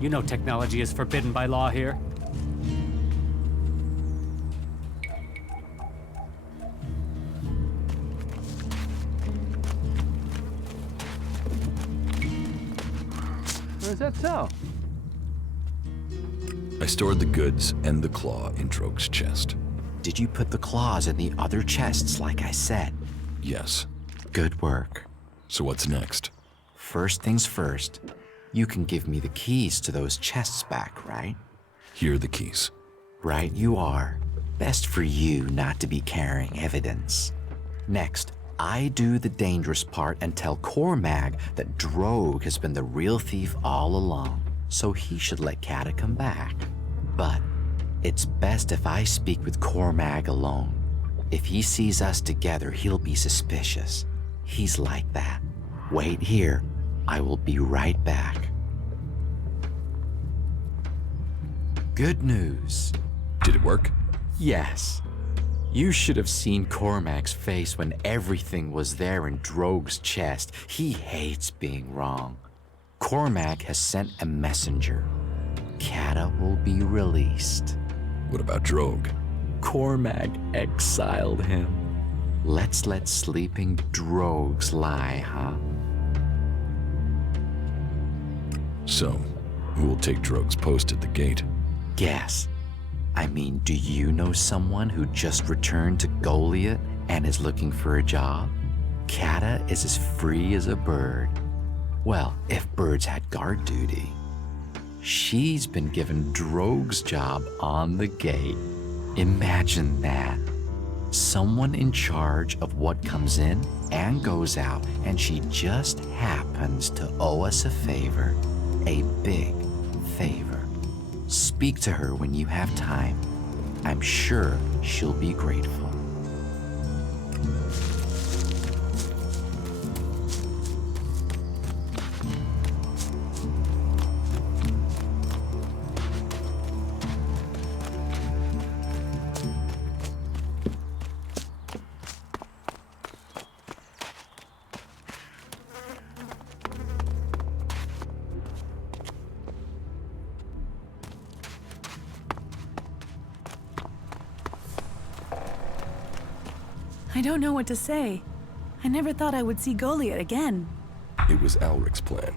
You know technology is forbidden by law here. Is that so? I stored the goods and the claw in Droge's chest. Did you put the claws in the other chests like I said? Yes. Good work. So what's next? First things first, you can give me the keys to those chests back, right? Here are the keys. Right you are. Best for you not to be carrying evidence. Next, I do the dangerous part and tell Cormag that Droge has been the real thief all along, so he should let Kata come back. But it's best if I speak with Cormag alone. If he sees us together, he'll be suspicious. He's like that. Wait here. I will be right back. Good news. Did it work? Yes. You should have seen Cormac's face when everything was there in Droge's chest. He hates being wrong. Cormac has sent a messenger. Kata will be released. What about Droge? Cormac exiled him. Let's let sleeping Drogues lie, huh? So, who will take Droge's post at the gate? Guess. I mean, do you know someone who just returned to Goliath and is looking for a job? Kata is as free as a bird. Well, if birds had guard duty. She's been given Droge's job on the gate. Imagine that. Someone in charge of what comes in and goes out, and she just happens to owe us a favor. A big favor. Speak to her when you have time. I'm sure she'll be grateful. I don't know what to say. I never thought I would see Goliath again. It was Alric's plan.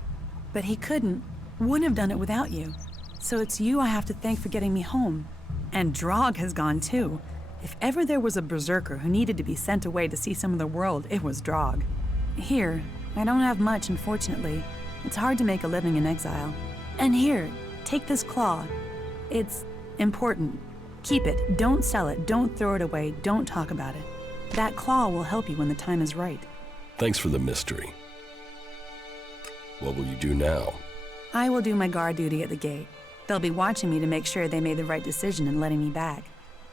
But he couldn't. Wouldn't have done it without you. So it's you I have to thank for getting me home. And Drog has gone too. If ever there was a berserker who needed to be sent away to see some of the world, it was Drog. Here, I don't have much, unfortunately. It's hard to make a living in exile. And here, take this claw. It's important. Keep it. Don't sell it. Don't throw it away. Don't talk about it. That claw will help you when the time is right. Thanks for the mystery. What will you do now? I will do my guard duty at the gate. They'll be watching me to make sure they made the right decision in letting me back.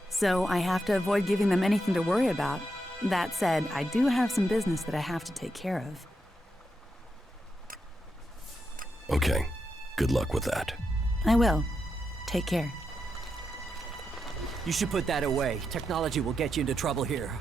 So I have to avoid giving them anything to worry about. That said, I do have some business that I have to take care of. Okay. Good luck with that. I will. Take care. You should put that away. Technology will get you into trouble here.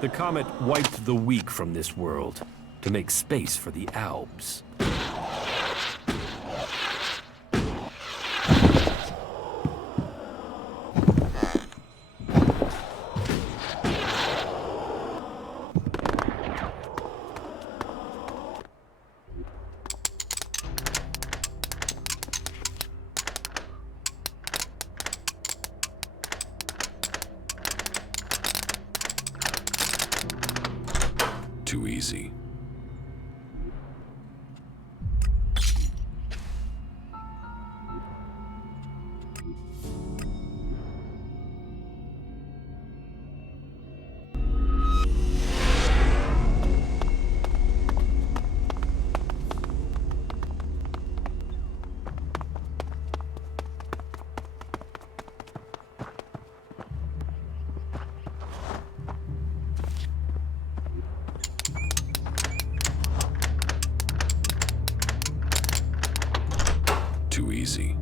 The comet wiped the weak from this world to make space for the Albs. Too easy. Too easy.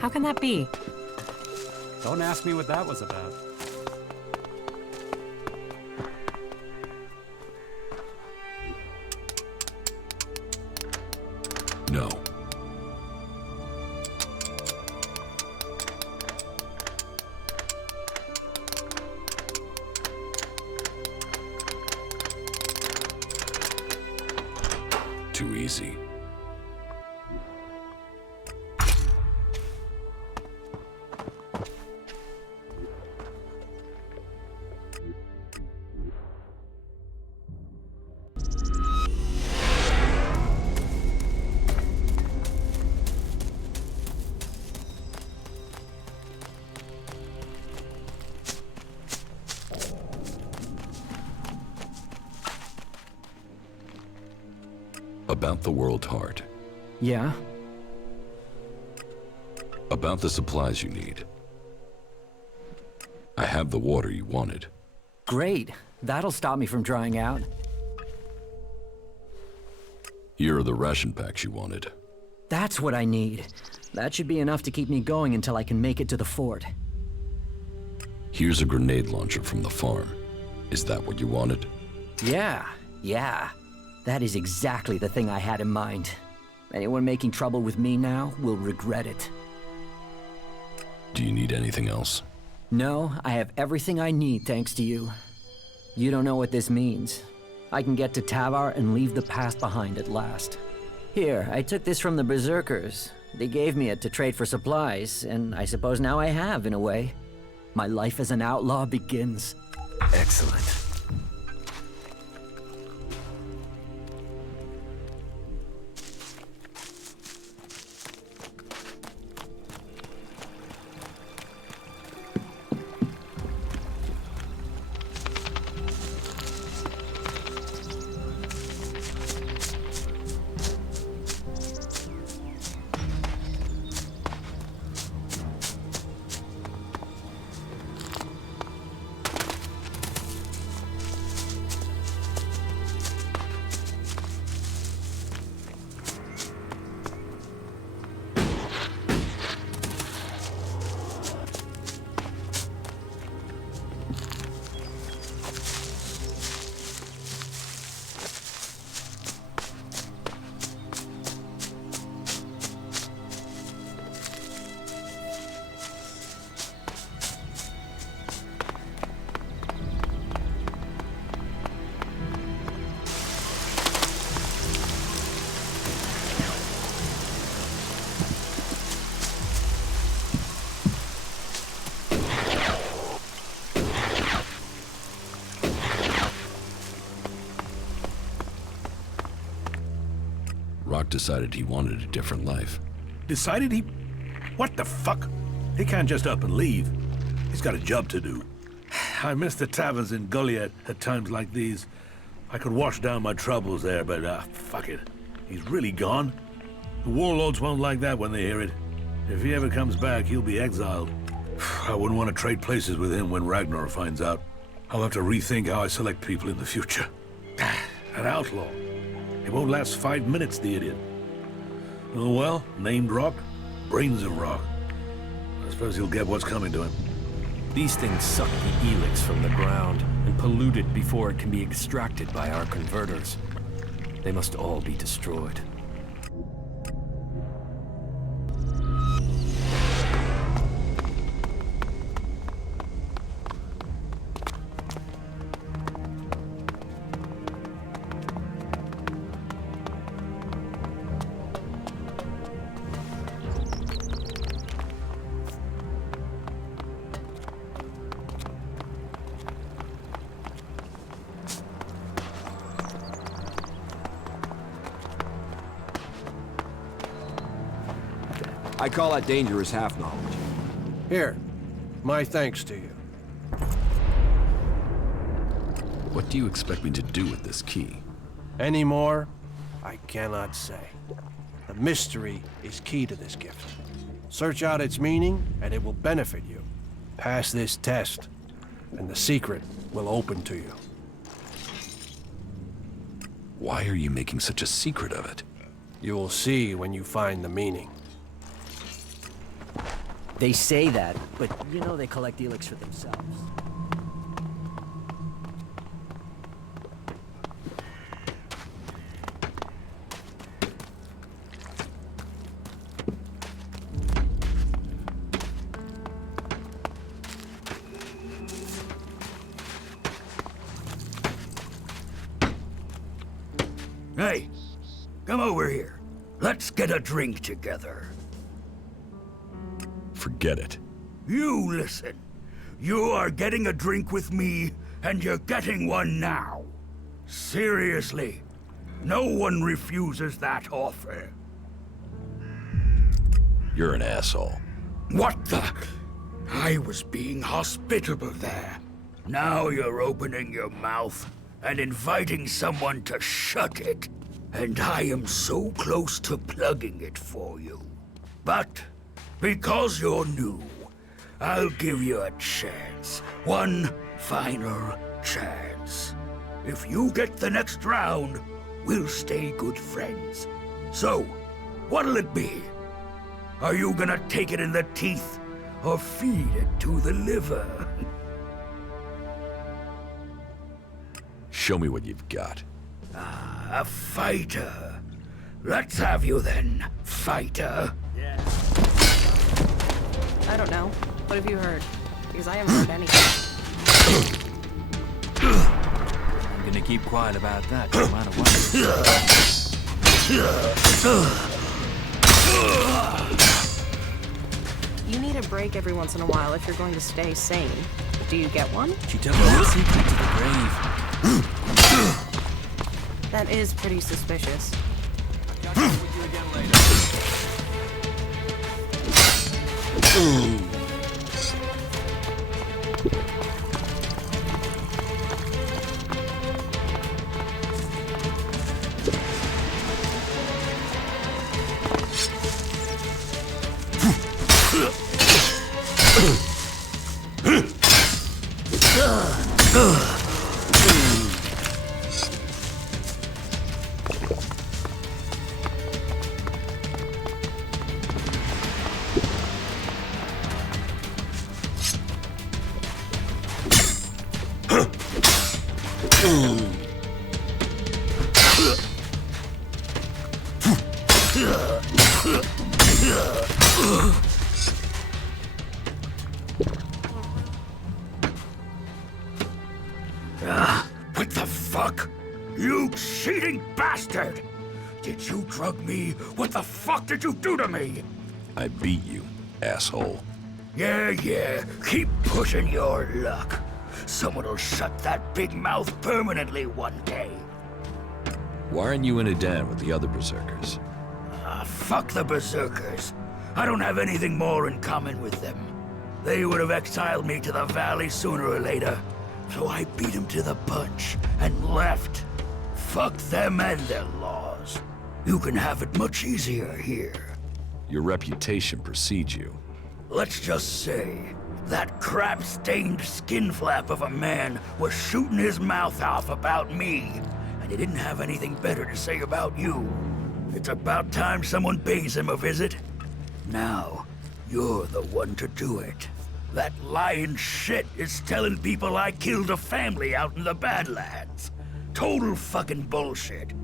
How can that be? Don't ask me what that was about. No. Too easy. About the world heart. Yeah? About the supplies you need. I have the water you wanted. Great. That'll stop me from drying out. Here are the ration packs you wanted. That's what I need. That should be enough to keep me going until I can make it to the fort. Here's a grenade launcher from the farm. Is that what you wanted? Yeah. That is exactly the thing I had in mind. Anyone making trouble with me now will regret it. Do you need anything else? No, I have everything I need thanks to you. You don't know what this means. I can get to Tavar and leave the past behind at last. Here, I took this from the Berserkers. They gave me it to trade for supplies, and I suppose now I have, in a way. My life as an outlaw begins. Excellent. Rock decided he wanted a different life. Decided he... What the fuck? He can't just up and leave. He's got a job to do. I miss the taverns in Goliath at times like these. I could wash down my troubles there, but fuck it. He's really gone. The warlords won't like that when they hear it. If he ever comes back, he'll be exiled. I wouldn't want to trade places with him when Ragnar finds out. I'll have to rethink how I select people in the future. An outlaw. He won't last 5 minutes, the idiot. Oh well, named rock, brains of rock. I suppose he'll get what's coming to him. These things suck the ELEX from the ground and pollute it before it can be extracted by our converters. They must all be destroyed. I call that dangerous half-knowledge. Here, my thanks to you. What do you expect me to do with this key? Any more? I cannot say. The mystery is key to this gift. Search out its meaning, and it will benefit you. Pass this test, and the secret will open to you. Why are you making such a secret of it? You will see when you find the meaning. They say that, but you know they collect ELEX for themselves. Hey, come over here. Let's get a drink together. Forget it. You listen. You are getting a drink with me, and you're getting one now. Seriously. No one refuses that offer. You're an asshole. What the? I was being hospitable there. Now you're opening your mouth and inviting someone to shut it. And I am so close to plugging it for you. But because you're new, I'll give you a chance. One final chance. If you get the next round, we'll stay good friends. So, what'll it be? Are you gonna take it in the teeth or feed it to the liver? Show me what you've got. Ah, a fighter. Let's have you then, fighter. I don't know. What have you heard? Because I haven't heard anything. I'm gonna keep quiet about that, no matter what. You need a break every once in a while if you're going to stay sane. Do you get one? She took a secret to the grave. That is pretty suspicious. Catch up with you again later. What the fuck? You cheating bastard! Did you drug me? What the fuck did you do to me? I beat you, asshole. Yeah, keep pushing your luck. Someone will shut that big mouth permanently one day. Why aren't you in a den with the other berserkers? Fuck the berserkers. I don't have anything more in common with them. They would have exiled me to the valley sooner or later, so I beat them to the punch and left. Fuck them and their laws. You can have it much easier here. Your reputation precedes you. Let's just say, that crap-stained skin flap of a man was shooting his mouth off about me, and he didn't have anything better to say about you. It's about time someone pays him a visit. Now, you're the one to do it. That lying shit is telling people I killed a family out in the Badlands. Total fucking bullshit.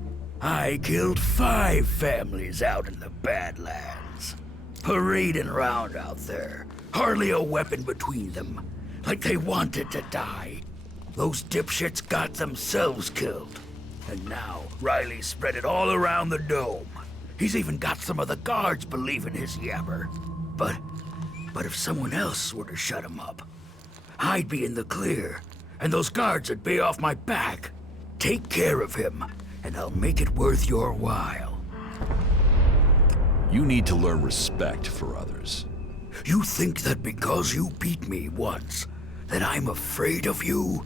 I killed 5 families out in the Badlands. Parading around out there. Hardly a weapon between them. Like they wanted to die. Those dipshits got themselves killed. And now, Riley spread it all around the dome. He's even got some of the guards believing his yammer. But if someone else were to shut him up, I'd be in the clear, and those guards would be off my back. Take care of him, and I'll make it worth your while. You need to learn respect for others. You think that because you beat me once, that I'm afraid of you?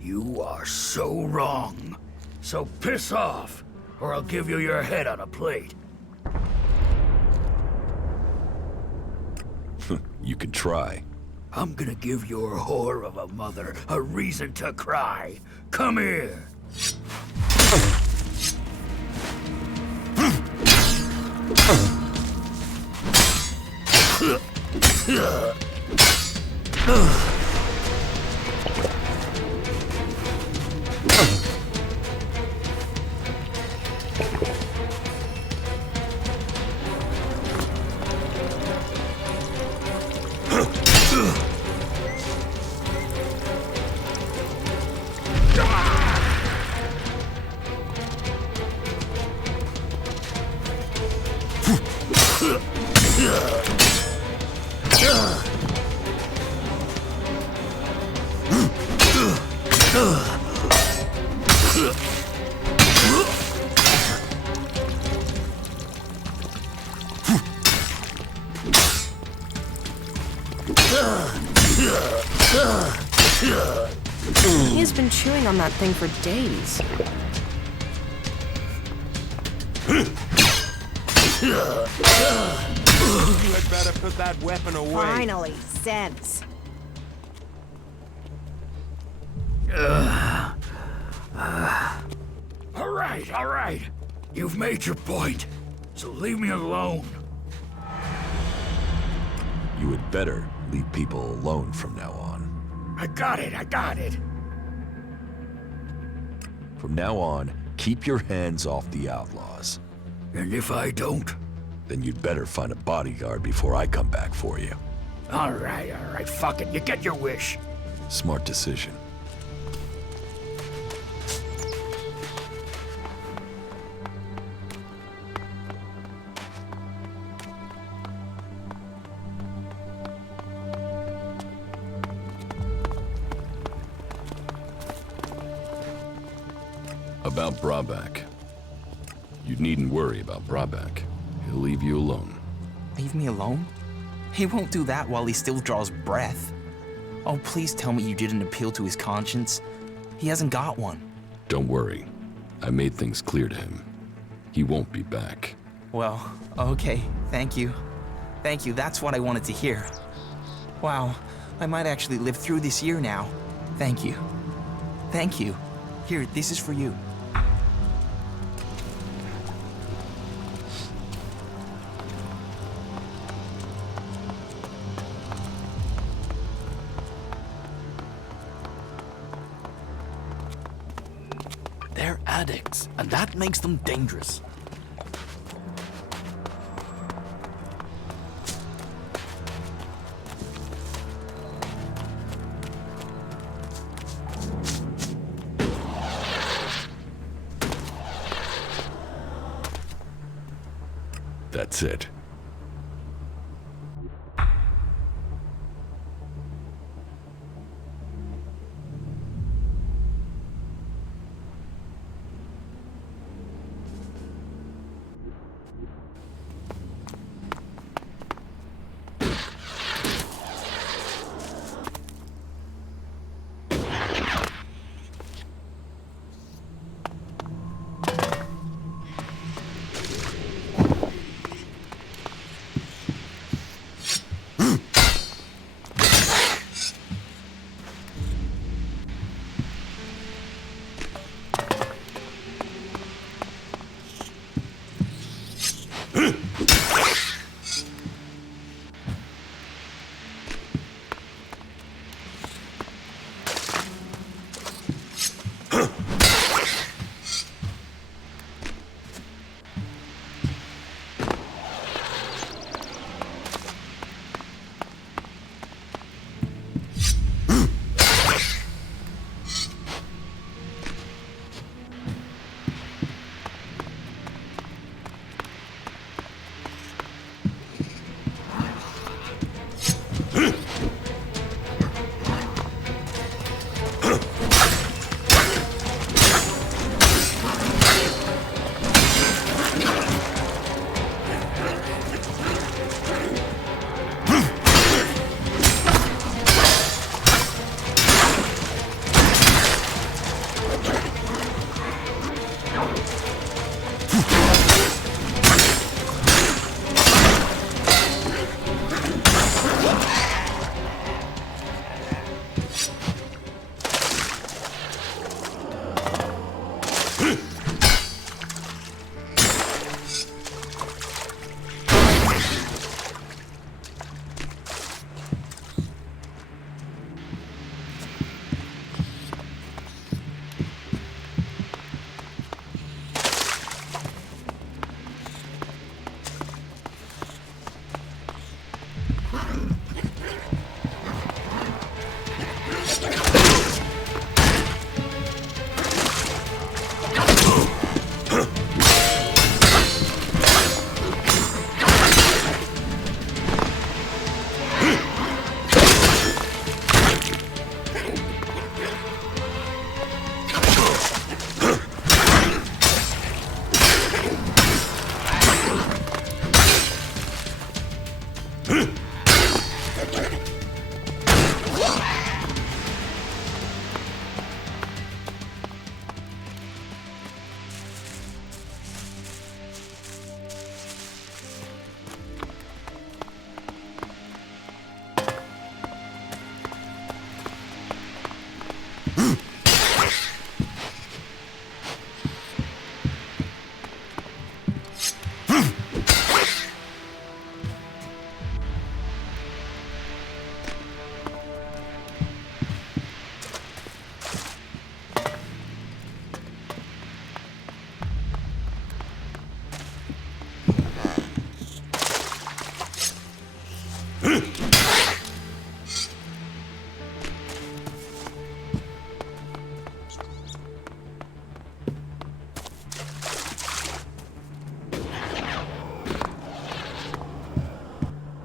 You are so wrong. So piss off, or I'll give you your head on a plate. You can try. I'm gonna give your whore of a mother a reason to cry. Come here. He's been chewing on that thing for days. You had better put that weapon away. Finally, sense. All right. You've made your point, so leave me alone. You had better leave people alone from now on. I got it. From now on, keep your hands off the outlaws. And if I don't? Then you'd better find a bodyguard before I come back for you. All right, fuck it. You get your wish. Smart decision. About Brabak. You needn't worry about Brabak. He'll leave you alone. Leave me alone? He won't do that while he still draws breath. Oh, please tell me you didn't appeal to his conscience. He hasn't got one. Don't worry. I made things clear to him. He won't be back. Well, okay. Thank you. Thank you. That's what I wanted to hear. Wow. I might actually live through this year now. Thank you. Thank you. Here, this is for you. They're addicts, and that makes them dangerous. That's it.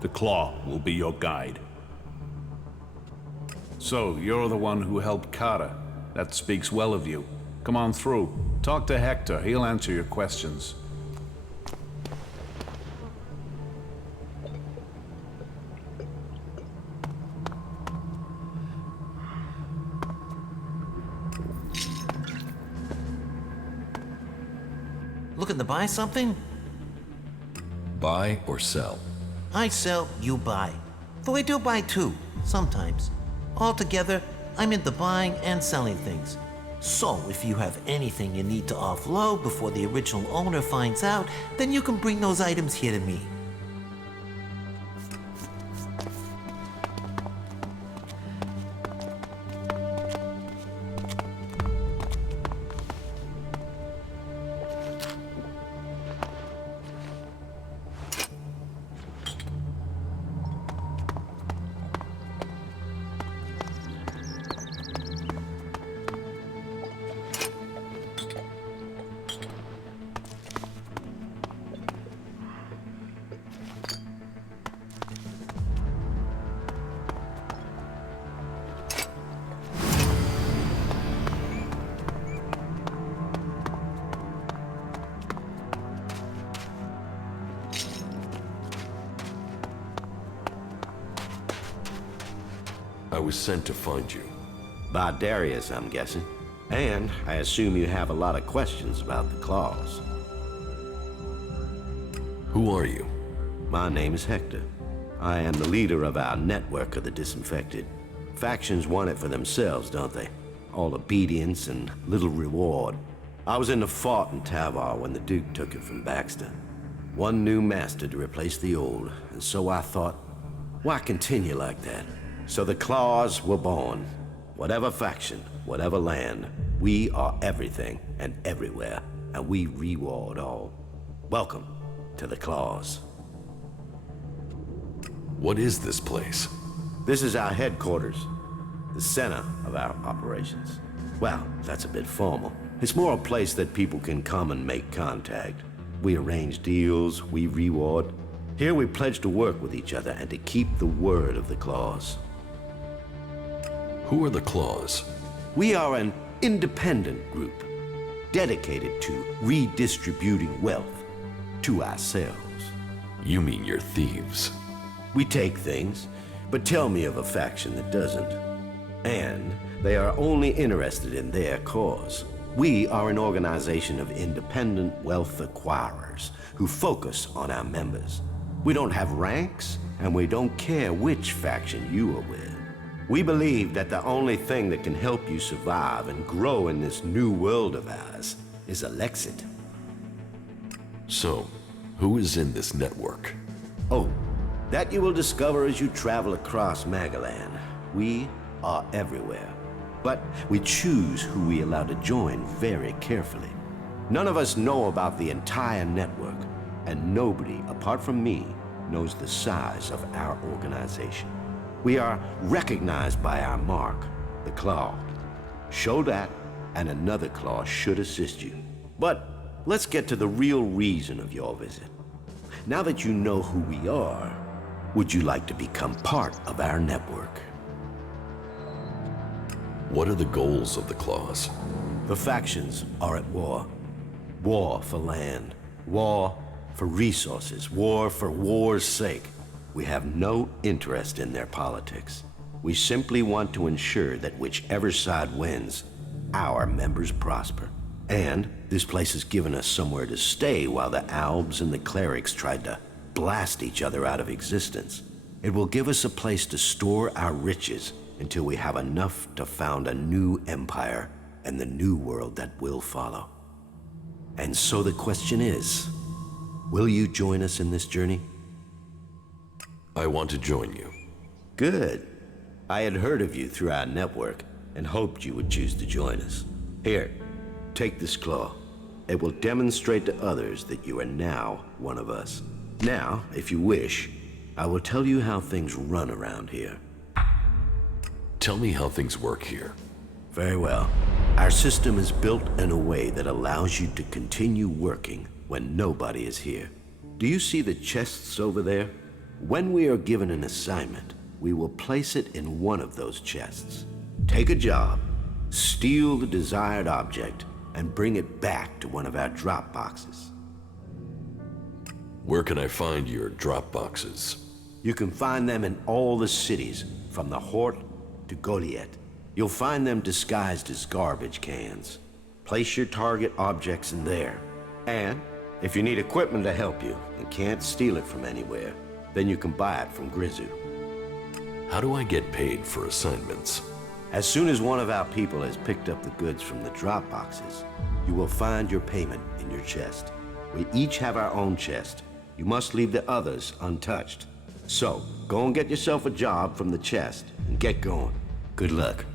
The Claw will be your guide. So, you're the one who helped Kara. That speaks well of you. Come on through. Talk to Hector. He'll answer your questions. Looking to buy something? Buy or sell? I sell, you buy. Though I do buy too, sometimes. Altogether, I'm into buying and selling things. So, if you have anything you need to offload before the original owner finds out, then you can bring those items here to me. I was sent to find you. By Darius, I'm guessing. And I assume you have a lot of questions about the claws. Who are you? My name is Hector. I am the leader of our network of the disinfected. Factions want it for themselves, don't they? All obedience and little reward. I was in the fort in Tavar when the Duke took it from Baxter. One new master to replace the old, and so I thought, why continue like that? So the Claws were born. Whatever faction, whatever land, we are everything and everywhere, and we reward all. Welcome to the Claws. What is this place? This is our headquarters, the center of our operations. Well, that's a bit formal. It's more a place that people can come and make contact. We arrange deals, we reward. Here we pledge to work with each other and to keep the word of the Claws. Who are the Claws? We are an independent group, dedicated to redistributing wealth to ourselves. You mean you're thieves? We take things, but tell me of a faction that doesn't. And they are only interested in their cause. We are an organization of independent wealth acquirers who focus on our members. We don't have ranks, and we don't care which faction you are with. We believe that the only thing that can help you survive and grow in this new world of ours is ELEX. So, who is in this network? Oh, that you will discover as you travel across Magalan. We are everywhere. But we choose who we allow to join very carefully. None of us know about the entire network, and nobody, apart from me, knows the size of our organization. We are recognized by our mark, the Claw. Show that, and another Claw should assist you. But let's get to the real reason of your visit. Now that you know who we are, would you like to become part of our network? What are the goals of the Claws? The factions are at war. War for land. War for resources. War for war's sake. we have no interest in their politics. We simply want to ensure that whichever side wins, our members prosper. And this place has given us somewhere to stay while the Albs and the clerics tried to blast each other out of existence. It will give us a place to store our riches until we have enough to found a new empire and the new world that will follow. And so the question is, will you join us in this journey? I want to join you. Good. I had heard of you through our network and hoped you would choose to join us. Here, take this claw. It will demonstrate to others that you are now one of us. Now, if you wish, I will tell you how things run around here. Tell me how things work here. Very well. Our system is built in a way that allows you to continue working when nobody is here. Do you see the chests over there? When we are given an assignment, we will place it in one of those chests. Take a job, steal the desired object, and bring it back to one of our drop boxes. Where can I find your drop boxes? You can find them in all the cities, from the Hort to Goliath. You'll find them disguised as garbage cans. Place your target objects in there. And if you need equipment to help you and can't steal it from anywhere, then you can buy it from Grizu. How do I get paid for assignments? As soon as one of our people has picked up the goods from the drop boxes, you will find your payment in your chest. We each have our own chest. You must leave the others untouched. So, go and get yourself a job from the chest and get going. Good luck.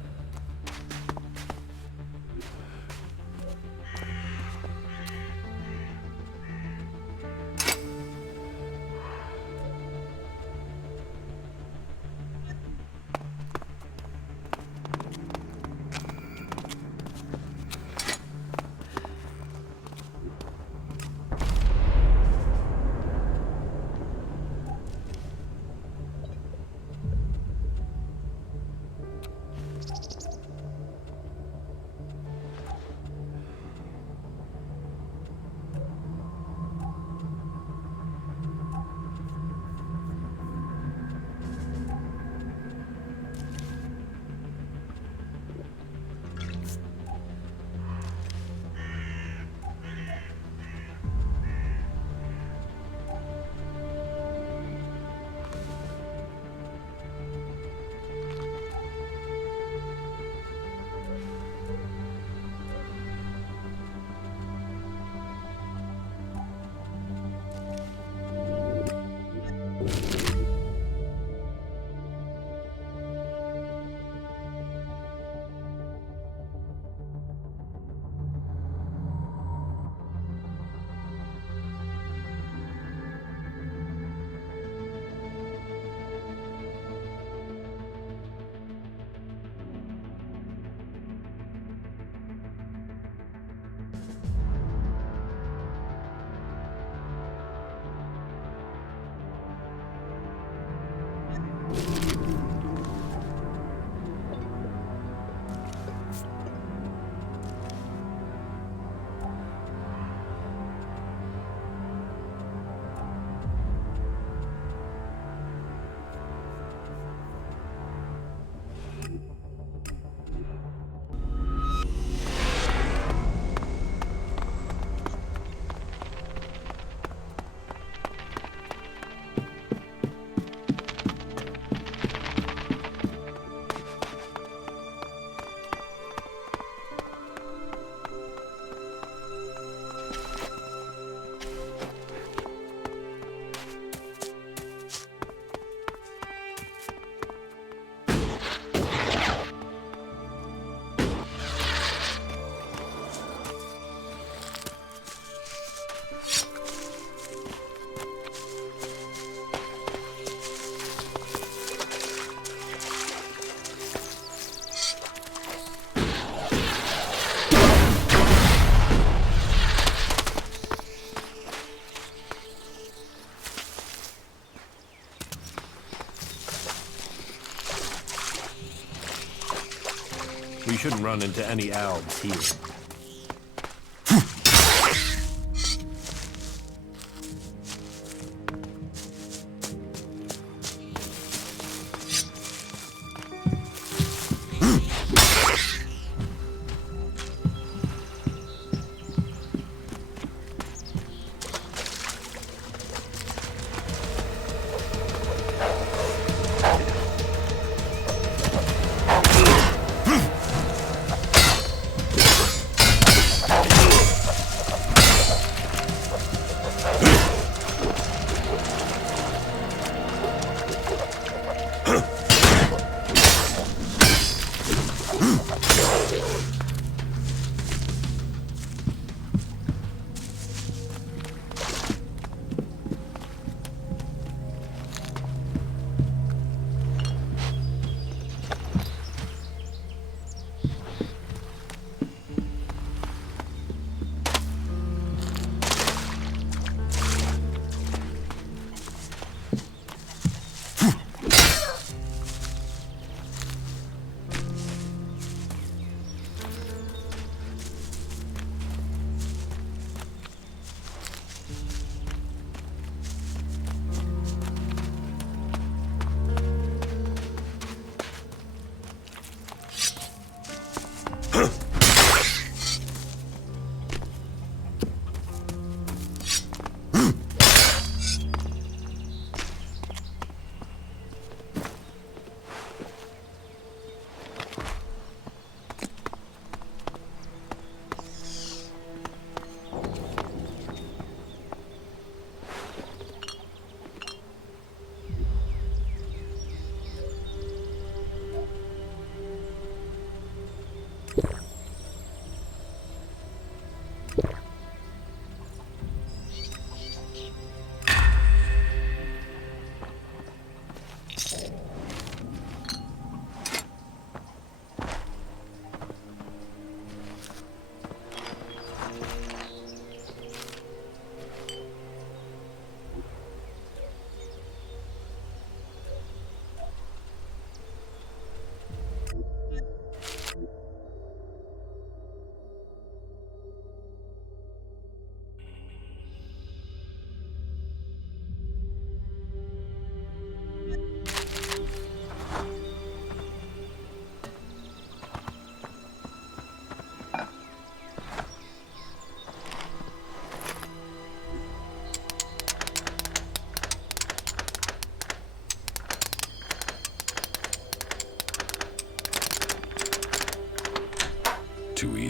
We shouldn't run into any Albs here.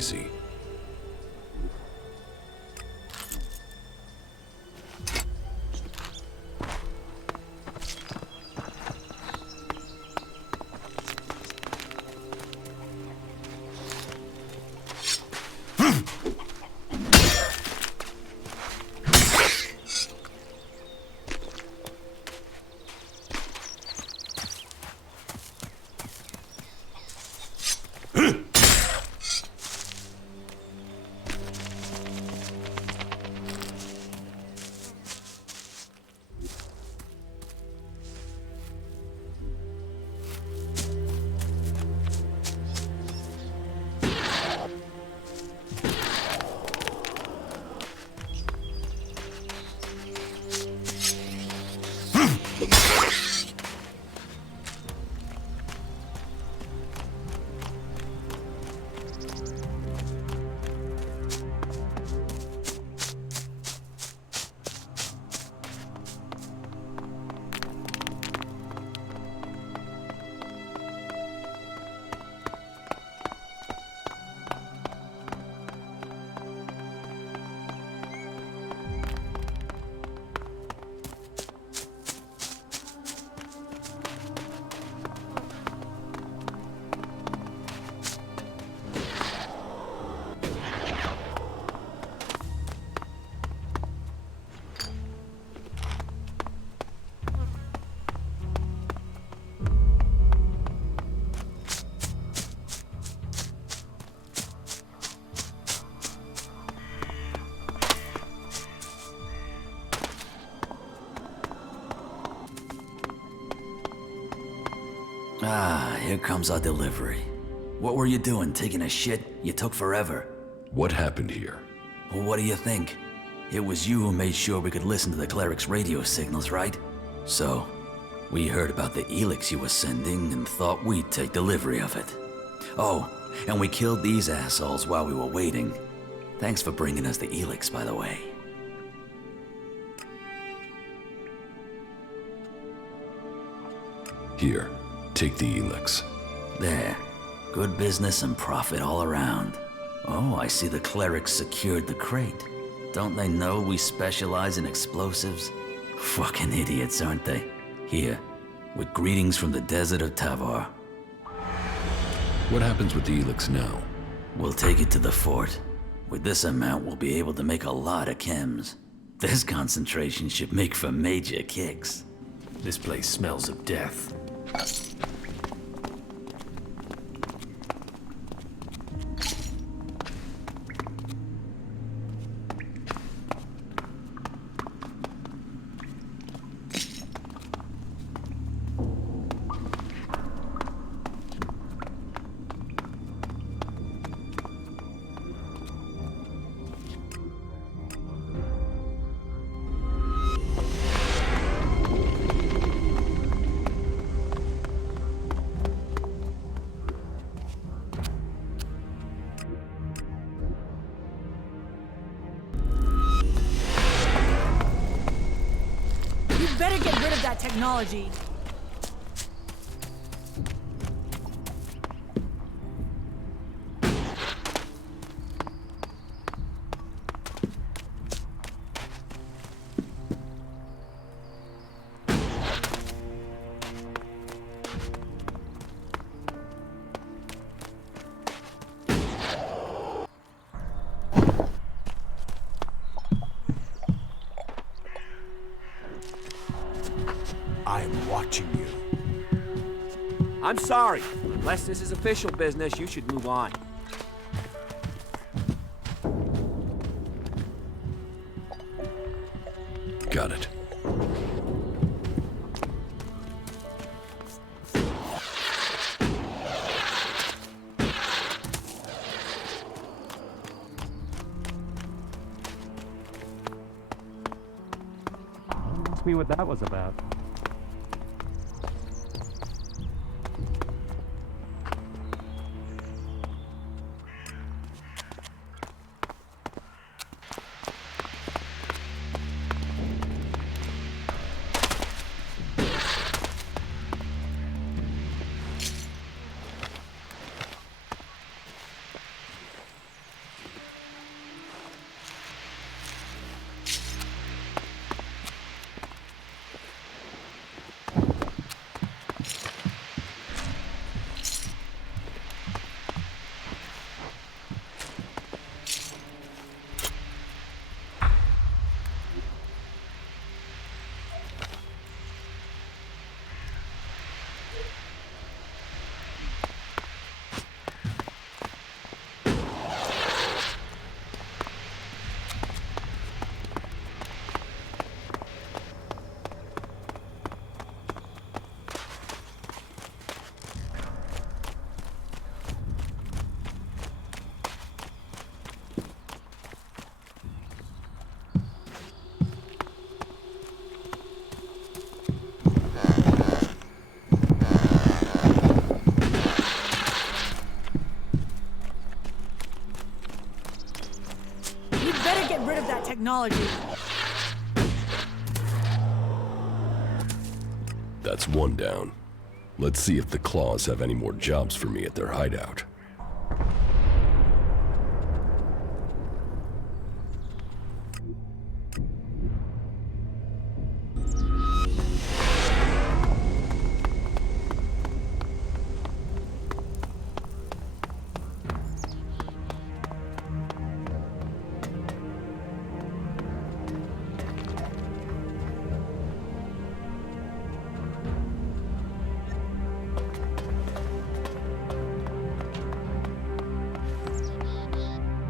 easy. Ah, here comes our delivery. What were you doing, taking a shit? You took forever. What happened here? Well, what do you think? It was you who made sure we could listen to the cleric's radio signals, right? So, we heard about the ELEX you were sending and thought we'd take delivery of it. Oh, and we killed these assholes while we were waiting. Thanks for bringing us the ELEX, by the way. Here, take the ELEX. There. Good business and profit all around. Oh, I see the clerics secured the crate. Don't they know we specialize in explosives? Fucking idiots, aren't they? Here, with greetings from the desert of Tavar. What happens with the ELEX now? We'll take it to the fort. With this amount, we'll be able to make a lot of chems. This concentration should make for major kicks. This place smells of death. Better get rid of that technology. I'm watching you. I'm sorry. Unless this is official business, you should move on. Got it. Ask me what that was about. technology. That's one down. Let's see if the Claws have any more jobs for me at their hideout.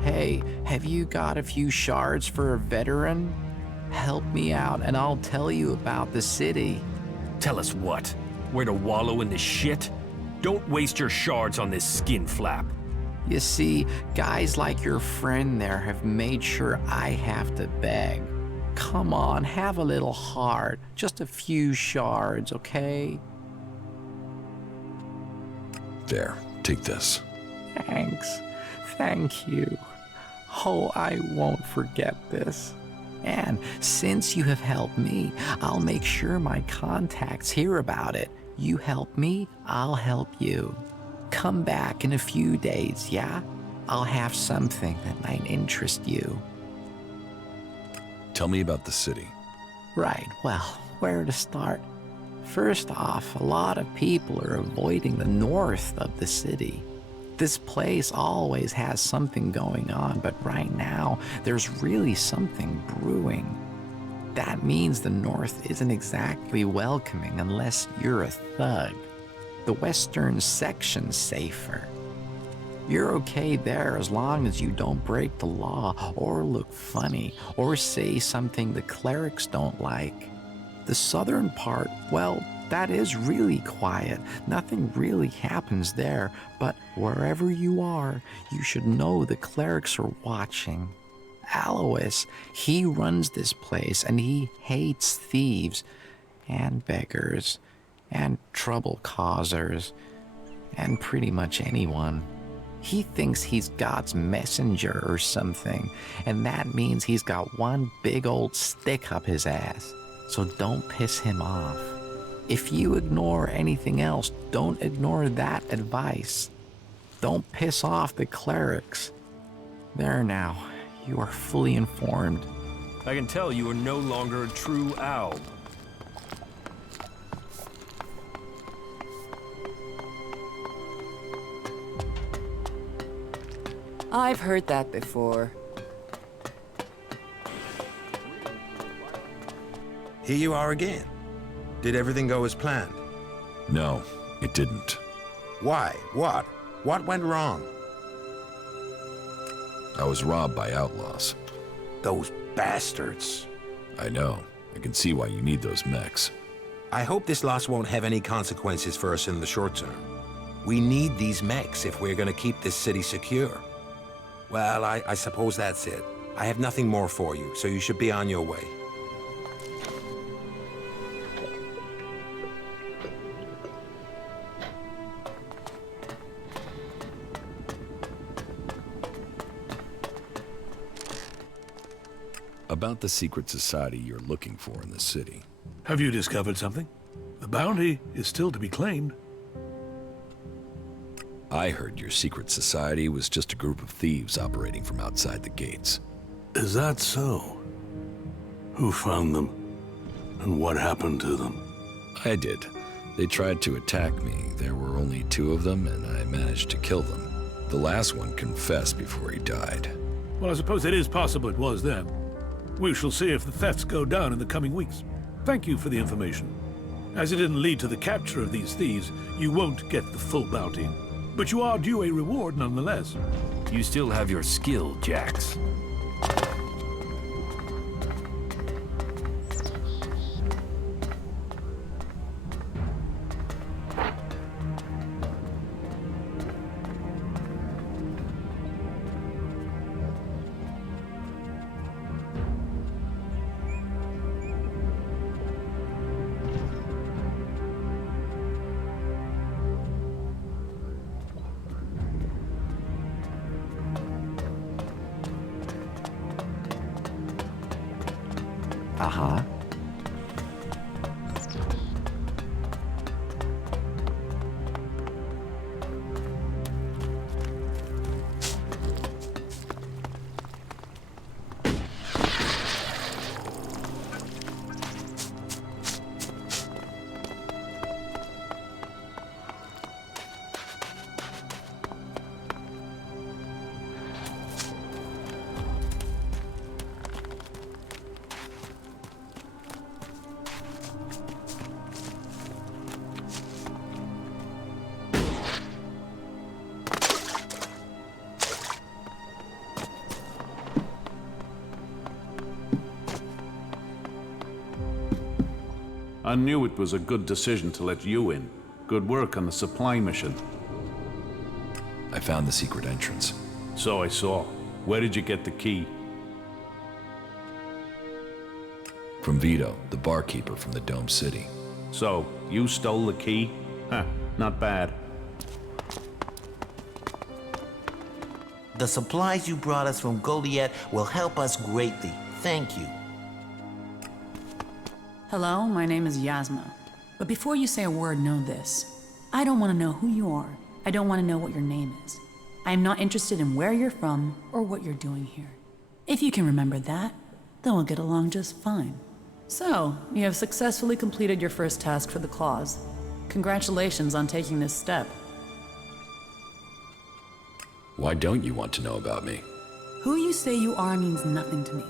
Hey, have you got a few shards for a veteran? Help me out and I'll tell you about the city. Tell us what? Where to wallow in the shit? Don't waste your shards on this skin flap. You see, guys like your friend there have made sure I have to beg. Come on, have a little heart. Just a few shards, okay? There, take this. Thanks. Thank you. Oh, I won't forget this. And since you have helped me, I'll make sure my contacts hear about it. You help me, I'll help you. Come back in a few days, yeah? I'll have something that might interest you. Tell me about the city. Right, well, where to start? First off, a lot of people are avoiding the north of the city. This place always has something going on, but right now, there's really something brewing. That means the north isn't exactly welcoming unless you're a thug. The western section's safer. You're okay there as long as you don't break the law or look funny or say something the clerics don't like. The southern part, well, that is really quiet. Nothing really happens there, but wherever you are, you should know the clerics are watching. Alois, he runs this place and he hates thieves and beggars and trouble causers and pretty much anyone. He thinks he's God's messenger or something, and that means he's got one big old stick up his ass. So don't piss him off. If you ignore anything else, don't ignore that advice. Don't piss off the clerics. There now, you are fully informed. I can tell you are no longer a true owl. I've heard that before. Here you are again. Did everything go as planned? No, it didn't. Why? What? What went wrong? I was robbed by outlaws. Those bastards. I know. I can see why you need those mechs. I hope this loss won't have any consequences for us in the short term. We need these mechs if we're gonna keep this city secure. Well, I suppose that's it. I have nothing more for you, so you should be on your way. About the secret society you're looking for in the city. Have you discovered something? The bounty is still to be claimed. I heard your secret society was just a group of thieves operating from outside the gates. Is that so? Who found them? And what happened to them? I did. They tried to attack me. There were only 2 of them, and I managed to kill them. The last one confessed before he died. Well, I suppose it is possible it was them. We shall see if the thefts go down in the coming weeks. Thank you for the information. As it didn't lead to the capture of these thieves, you won't get the full bounty. But you are due a reward nonetheless. You still have your skill, Jax. Uh-huh. I knew it was a good decision to let you in. Good work on the supply mission. I found the secret entrance. So I saw. Where did you get the key? From Vito, the barkeeper from the Dome City. So, you stole the key? Huh, not bad. The supplies you brought us from Goliath will help us greatly. Thank you. Hello, my name is Yasma. But before you say a word, know this. I don't want to know who you are. I don't want to know what your name is. I am not interested in where you're from or what you're doing here. If you can remember that, then we'll get along just fine. So, you have successfully completed your first task for the claws. Congratulations on taking this step. Why don't you want to know about me? Who you say you are means nothing to me.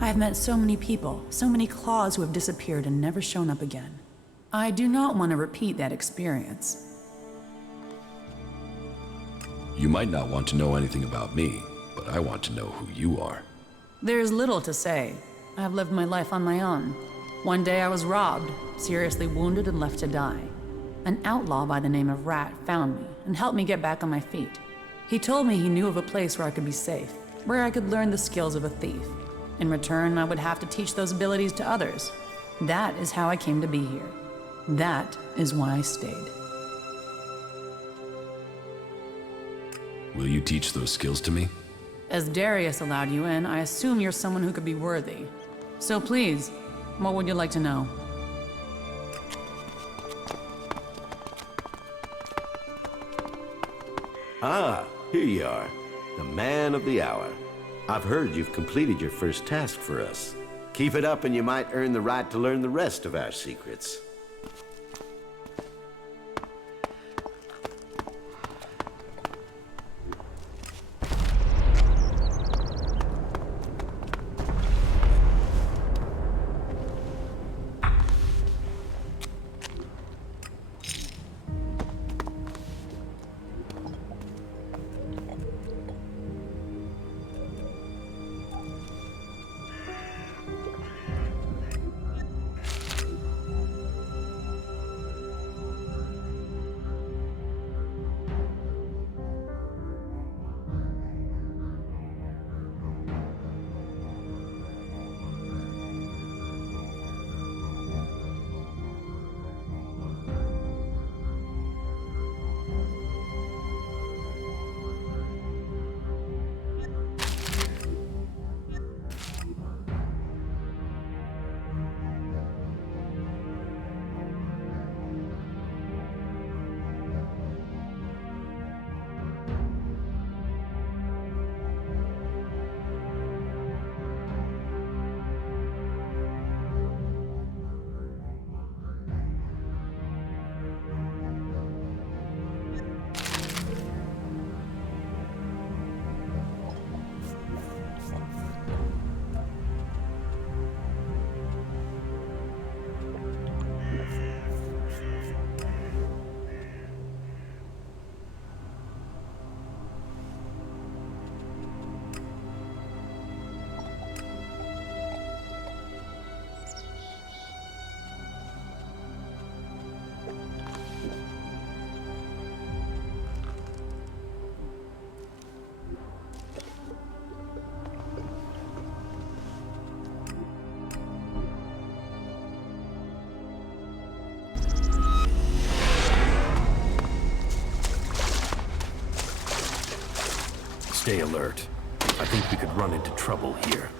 I have met so many people, so many claws who have disappeared and never shown up again. I do not want to repeat that experience. You might not want to know anything about me, but I want to know who you are. There is little to say. I have lived my life on my own. One day I was robbed, seriously wounded and left to die. An outlaw by the name of Rat found me and helped me get back on my feet. He told me he knew of a place where I could be safe, where I could learn the skills of a thief. In return, I would have to teach those abilities to others. That is how I came to be here. That is why I stayed. Will you teach those skills to me? As Darius allowed you in, I assume you're someone who could be worthy. So please, what would you like to know? Ah, here you are, the man of the hour. I've heard you've completed your first task for us. Keep it up and you might earn the right to learn the rest of our secrets. Stay alert. I think we could run into trouble here.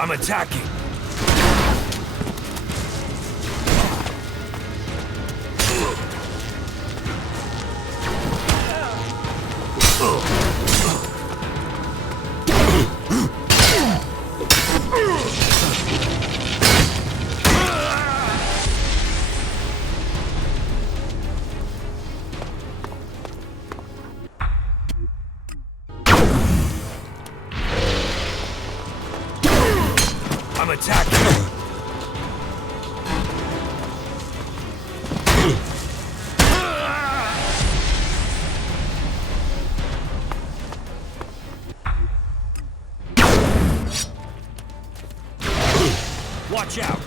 I'm attacking. I'm attacking. Watch out.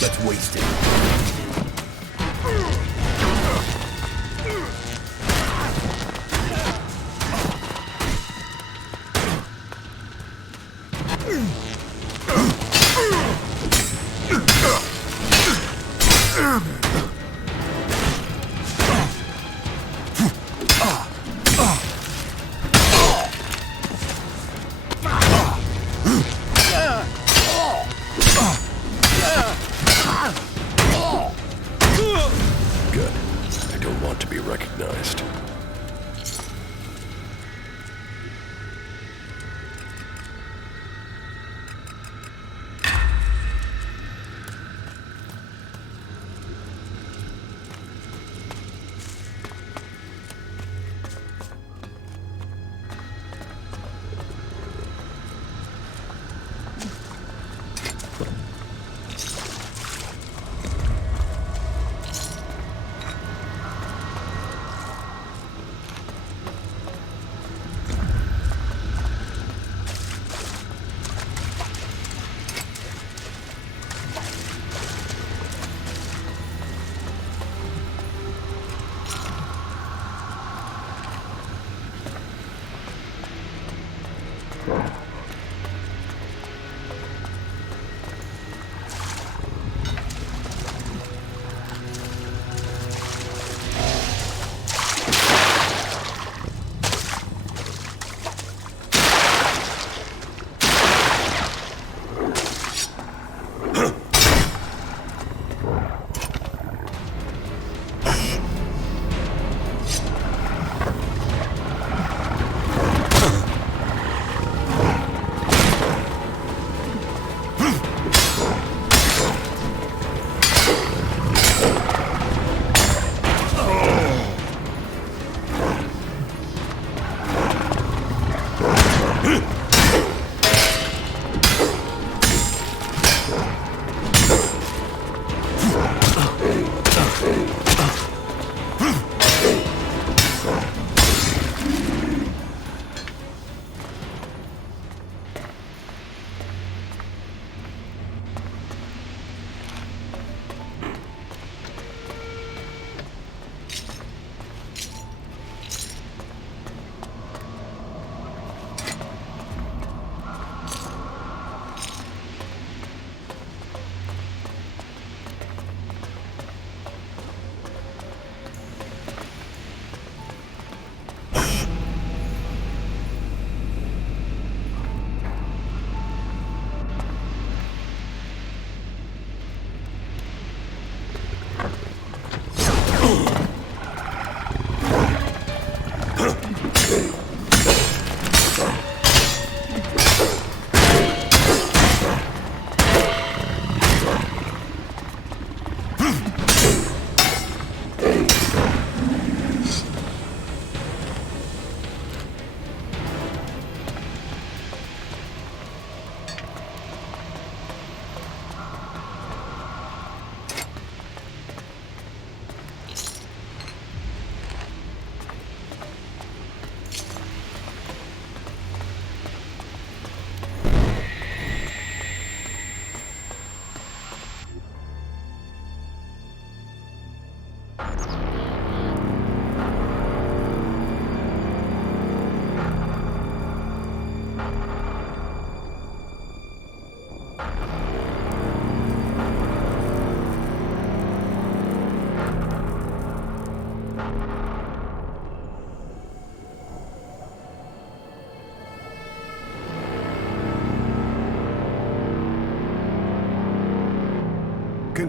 Let's waste it. Good. I don't want to be recognized.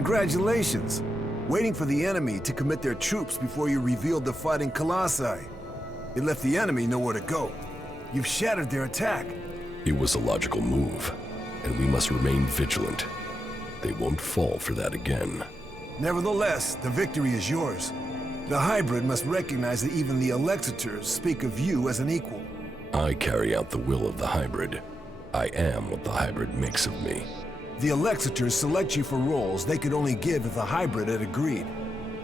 Congratulations. Waiting for the enemy to commit their troops before you revealed the fighting Colossi. It left the enemy nowhere to go. You've shattered their attack. It was a logical move, and we must remain vigilant. They won't fall for that again. Nevertheless, the victory is yours. The hybrid must recognize that even the Elexitors speak of you as an equal. I carry out the will of the hybrid. I am what the hybrid makes of me. The Elexitors select you for roles they could only give if the hybrid had agreed.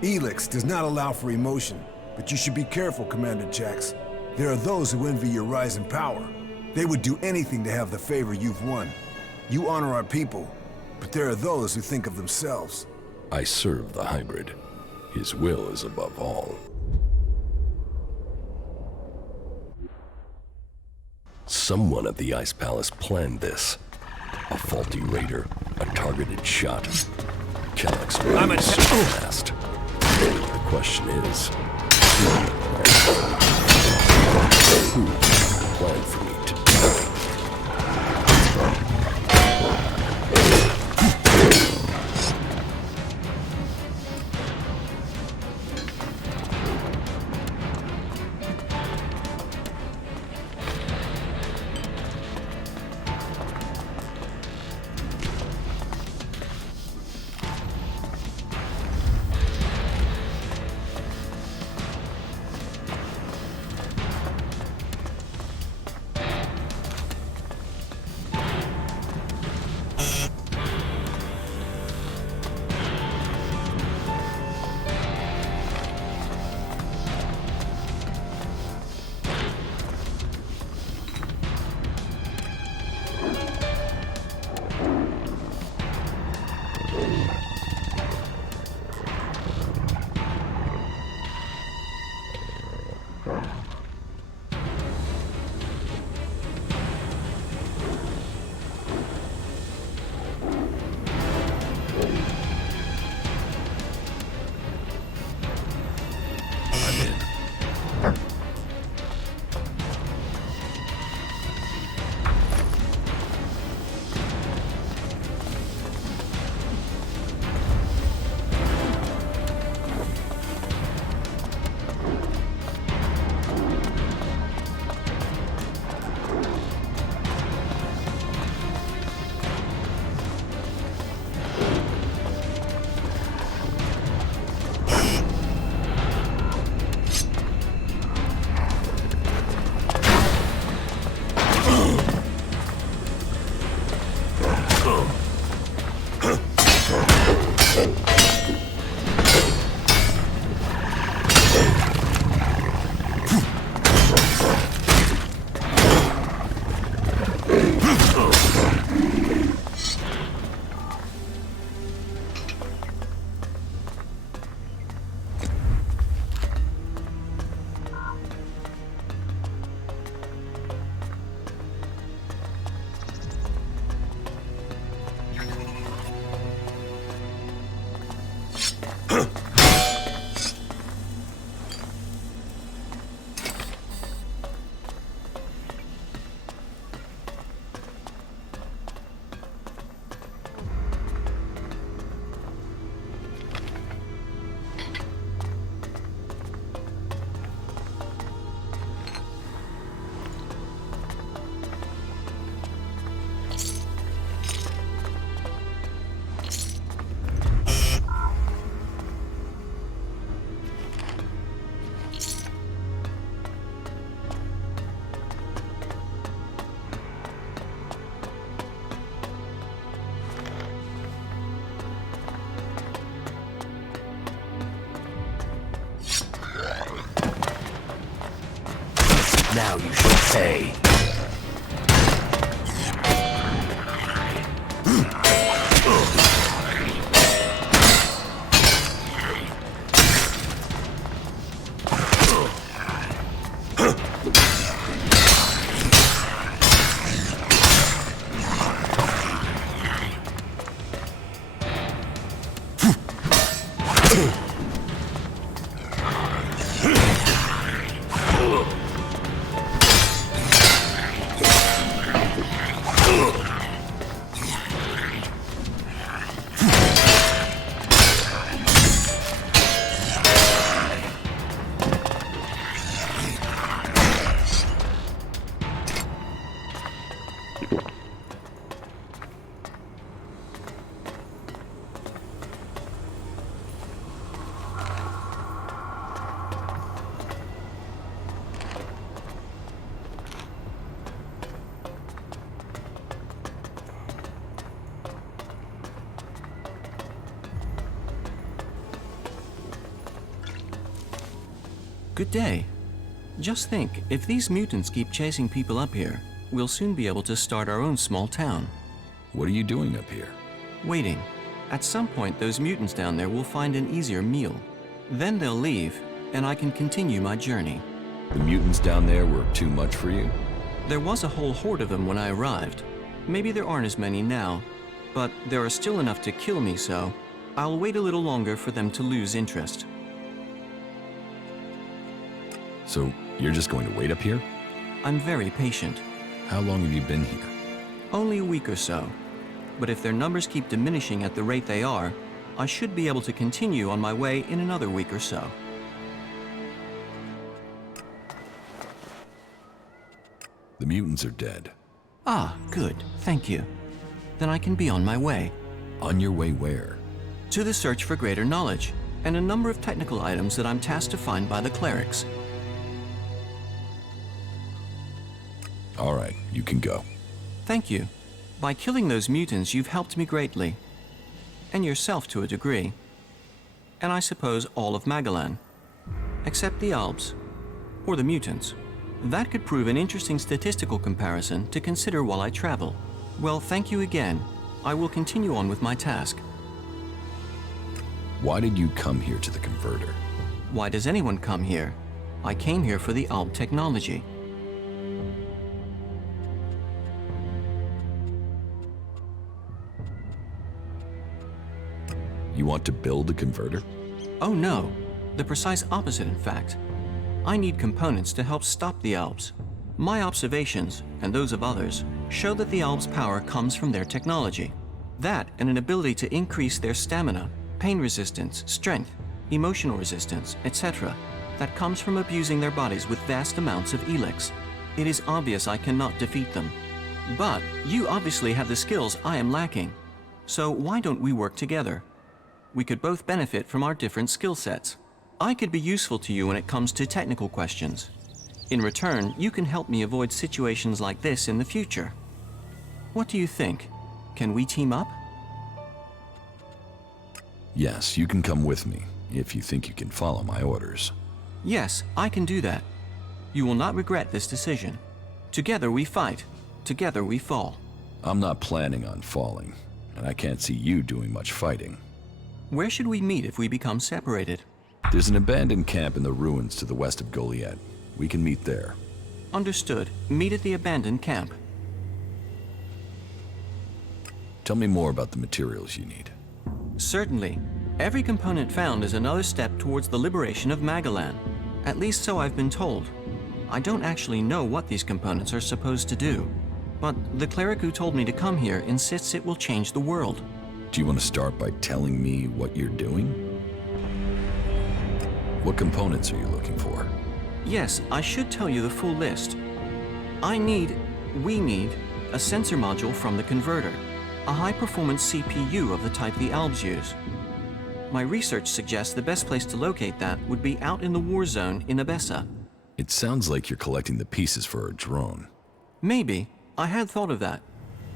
ELEX does not allow for emotion, but you should be careful, Commander Jax. There are those who envy your rise in power. They would do anything to have the favor you've won. You honor our people, but there are those who think of themselves. I serve the hybrid. His will is above all. Someone at the Ice Palace planned this. A faulty raider, a targeted shot. Kellex was so fast. The question is, who planned for me to die? Now you should pay. Good day. Just think, if these mutants keep chasing people up here, we'll soon be able to start our own small town. What are you doing up here? Waiting. At some point, those mutants down there will find an easier meal. Then they'll leave, and I can continue my journey. The mutants down there were too much for you? There was a whole horde of them when I arrived. Maybe there aren't as many now, but there are still enough to kill me, so I'll wait a little longer for them to lose interest. So, you're just going to wait up here? I'm very patient. How long have you been here? Only a week or so. But if their numbers keep diminishing at the rate they are, I should be able to continue on my way in another week or so. The mutants are dead. Ah, good. Thank you. Then I can be on my way. On your way where? To the search for greater knowledge, and a number of technical items that I'm tasked to find by the clerics. All right, you can go. Thank you. By killing those mutants, you've helped me greatly. And yourself to a degree. And I suppose all of Magalan. Except the Albs. Or the mutants. That could prove an interesting statistical comparison to consider while I travel. Well, thank you again. I will continue on with my task. Why did you come here to the converter? Why does anyone come here? I came here for the Alb technology. You want to build a converter? Oh no, the precise opposite in fact. I need components to help stop the Albs. My observations, and those of others, show that the Albs' power comes from their technology. That and an ability to increase their stamina, pain resistance, strength, emotional resistance, etc. that comes from abusing their bodies with vast amounts of ELEX. It is obvious I cannot defeat them. But you obviously have the skills I am lacking. So why don't we work together? We could both benefit from our different skill sets. I could be useful to you when it comes to technical questions. In return, you can help me avoid situations like this in the future. What do you think? Can we team up? Yes, you can come with me, if you think you can follow my orders. Yes, I can do that. You will not regret this decision. Together we fight. Together we fall. I'm not planning on falling, and I can't see you doing much fighting. Where should we meet if we become separated? There's an abandoned camp in the ruins to the west of Goliath. We can meet there. Understood. Meet at the abandoned camp. Tell me more about the materials you need. Certainly. Every component found is another step towards the liberation of Magalan. At least so I've been told. I don't actually know what these components are supposed to do. But the cleric who told me to come here insists it will change the world. Do you want to start by telling me what you're doing? What components are you looking for? Yes, I should tell you the full list. We need, a sensor module from the converter, a high-performance CPU of the type the Albs use. My research suggests the best place to locate that would be out in the war zone in Abessa. It sounds like you're collecting the pieces for a drone. Maybe. I had thought of that.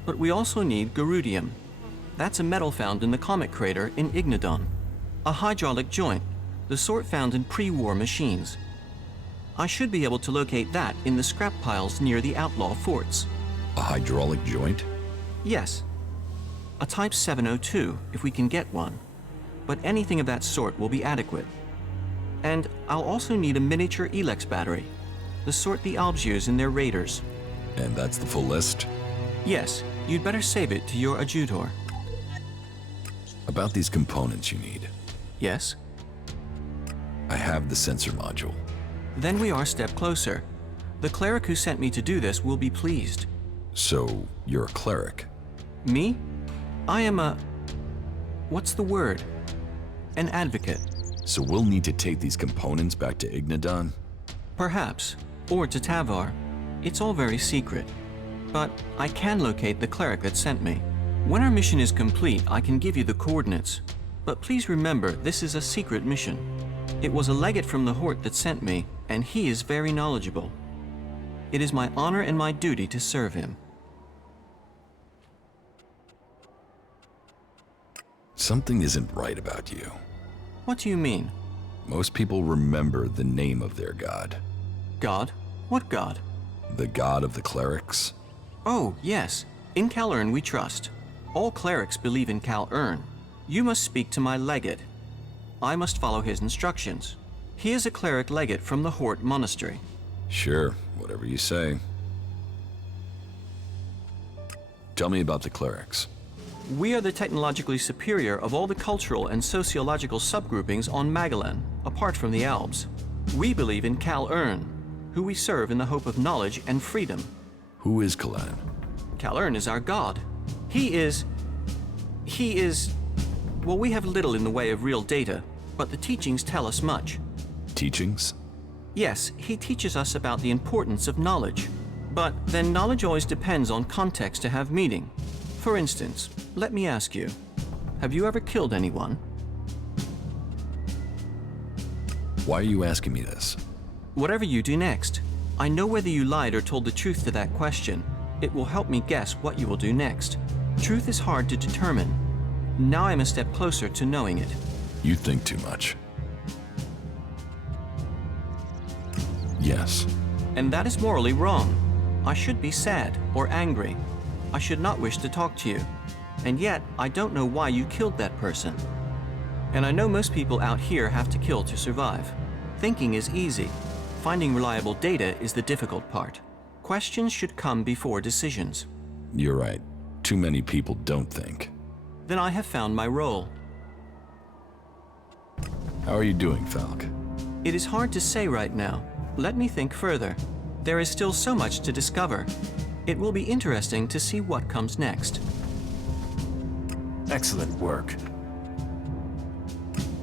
But we also need Garudium. That's a metal found in the comet crater in Ignadon. A hydraulic joint, the sort found in pre-war machines. I should be able to locate that in the scrap piles near the outlaw forts. A hydraulic joint? Yes. A Type 702, if we can get one. But anything of that sort will be adequate. And I'll also need a miniature ELEX battery, the sort the Albs use in their raiders. And that's the full list? Yes, you'd better save it to your adjutor. About these components you need. Yes? I have the sensor module. Then we are a step closer. The cleric who sent me to do this will be pleased. So, you're a cleric? Me? I am a... what's the word? An advocate. So we'll need to take these components back to Ignadon? Perhaps. Or to Tavar. It's all very secret. But I can locate the cleric that sent me. When our mission is complete, I can give you the coordinates. But please remember, this is a secret mission. It was a legate from the Hort that sent me, and he is very knowledgeable. It is my honor and my duty to serve him. Something isn't right about you. What do you mean? Most people remember the name of their god. God? What god? The god of the clerics? Oh, yes. In Cal'Urn we trust. All clerics believe in Cal'Urn. You must speak to my legate. I must follow his instructions. He is a cleric legate from the Hort Monastery. Sure, whatever you say. Tell me about the clerics. We are the technologically superior of all the cultural and sociological subgroupings on Magalan, apart from the elves. We believe in Cal'Urn, who we serve in the hope of knowledge and freedom. Who is Kalan? Cal'Urn is our god. He is... Well, we have little in the way of real data, but the teachings tell us much. Teachings? Yes, he teaches us about the importance of knowledge. But then knowledge always depends on context to have meaning. For instance, let me ask you, have you ever killed anyone? Why are you asking me this? Whatever you do next, I know whether you lied or told the truth to that question. It will help me guess what you will do next. Truth is hard to determine. Now I'm a step closer to knowing it. You think too much. Yes. And that is morally wrong. I should be sad or angry. I should not wish to talk to you. And yet, I don't know why you killed that person. And I know most people out here have to kill to survive. Thinking is easy. Finding reliable data is the difficult part. Questions should come before decisions. You're right. Too many people don't think. Then I have found my role. How are you doing, Falk? It is hard to say right now. Let me think further. There is still so much to discover. It will be interesting to see what comes next. Excellent work.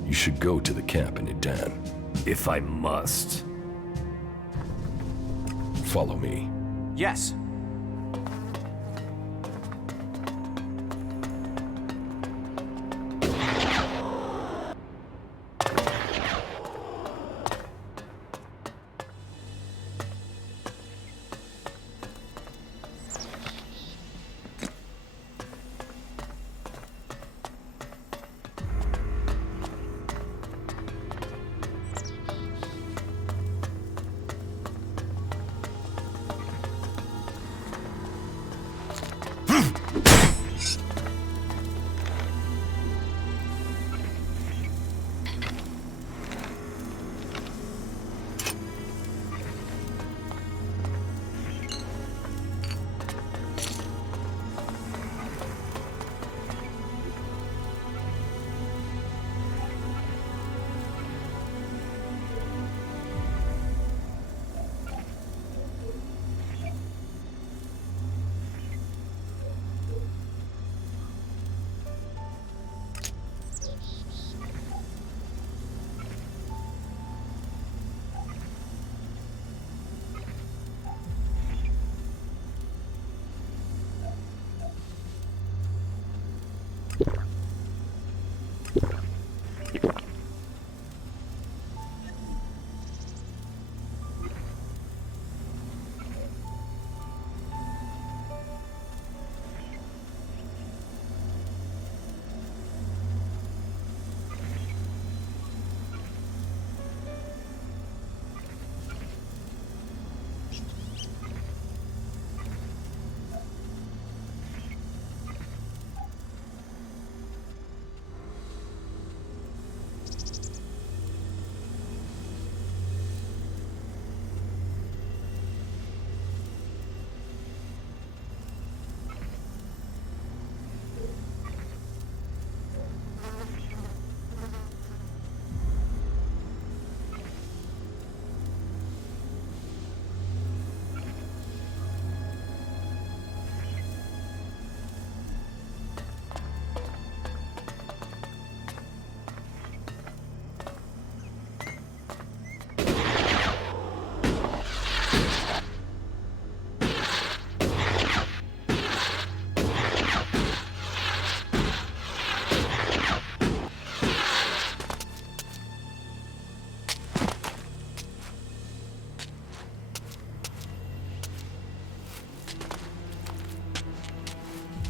You should go to the camp in Idan. If I must. Follow me. Yes.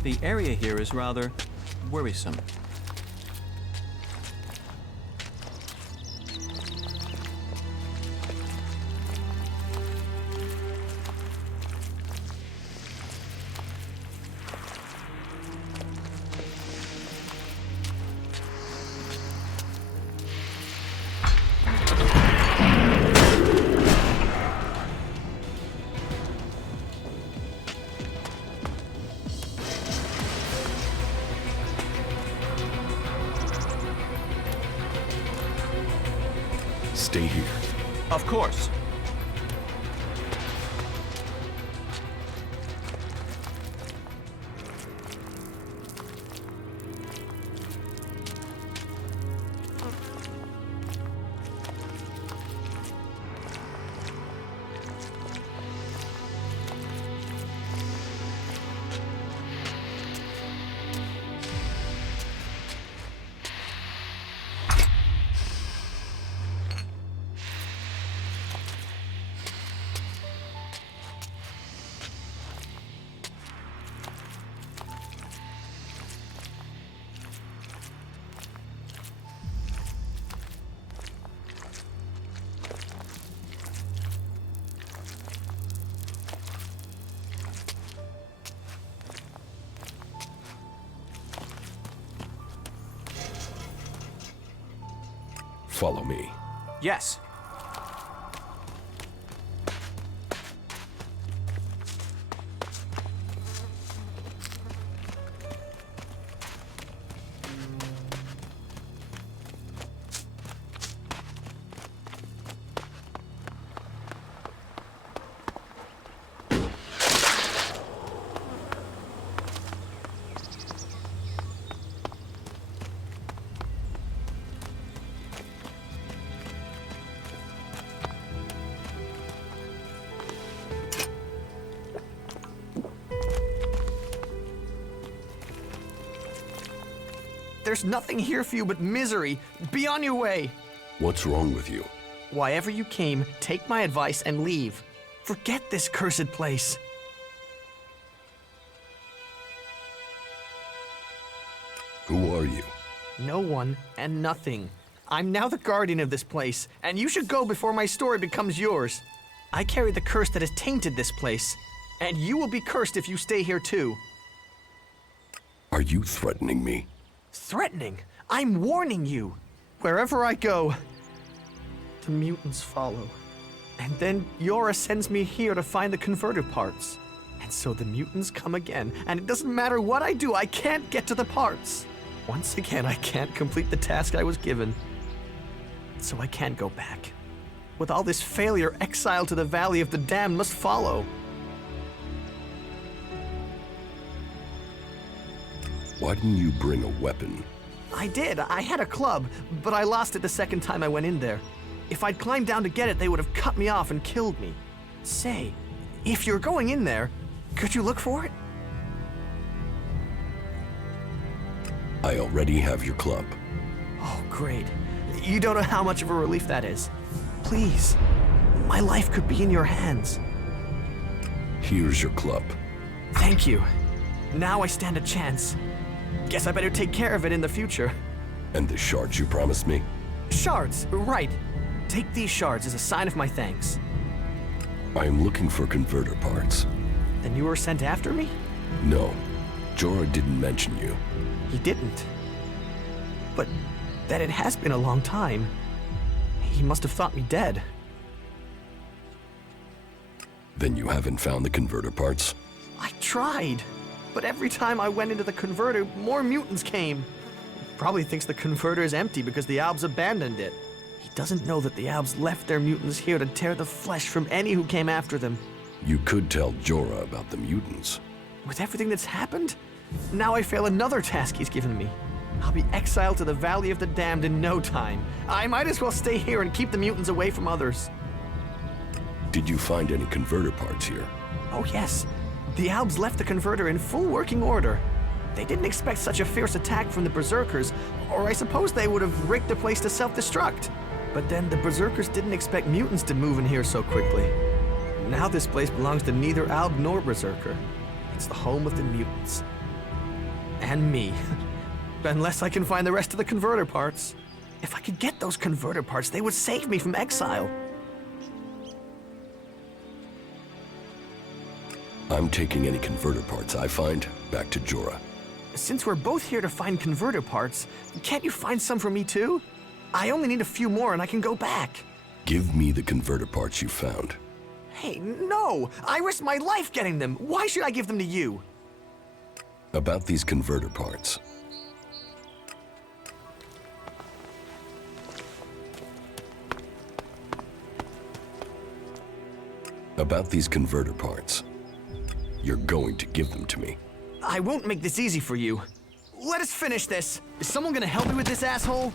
The area here is rather worrisome. Of course. Follow me. Yes. There's nothing here for you but misery. Be on your way. What's wrong with you? Why ever you came, take my advice and leave. Forget this cursed place. Who are you? No one and nothing. I'm now the guardian of this place, and you should go before my story becomes yours. I carry the curse that has tainted this place, and you will be cursed if you stay here too. Are you threatening me? Threatening? I'm warning you. Wherever I go, the mutants follow. And then Yora sends me here to find the converter parts. And so the mutants come again, and it doesn't matter what I do, I can't get to the parts. Once again, I can't complete the task I was given. So I can't go back. With all this failure, exile to the Valley of the Damned must follow. Why didn't you bring a weapon? I did. I had a club, but I lost it the second time I went in there. If I'd climbed down to get it, they would have cut me off and killed me. Say, if you're going in there, could you look for it? I already have your club. Oh, great. You don't know how much of a relief that is. Please, my life could be in your hands. Here's your club. Thank you. Now I stand a chance. Guess I better take care of it in the future. And the shards you promised me? Shards, right. Take these shards as a sign of my thanks. I am looking for converter parts. Then you were sent after me? No. Jorah didn't mention you. He didn't. But that it has been a long time. He must have thought me dead. Then you haven't found the converter parts? I tried. But every time I went into the converter, more mutants came. Probably thinks the converter is empty because the Albs abandoned it. He doesn't know that the Albs left their mutants here to tear the flesh from any who came after them. You could tell Jorah about the mutants. With everything that's happened, now I fail another task he's given me. I'll be exiled to the Valley of the Damned in no time. I might as well stay here and keep the mutants away from others. Did you find any converter parts here? Oh yes. The Albs left the converter in full working order. They didn't expect such a fierce attack from the Berserkers, or I suppose they would have rigged the place to self-destruct. But then the Berserkers didn't expect mutants to move in here so quickly. Now this place belongs to neither Alb nor Berserker. It's the home of the mutants. And me. Unless I can find the rest of the converter parts. If I could get those converter parts, they would save me from exile. I'm taking any converter parts I find back to Jorah. Since we're both here to find converter parts, can't you find some for me too? I only need a few more and I can go back. Give me the converter parts you found. Hey, no! I risked my life getting them. Why should I give them to you? About these converter parts. About these converter parts. You're going to give them to me. I won't make this easy for you. Let us finish this. Is someone gonna help me with this asshole?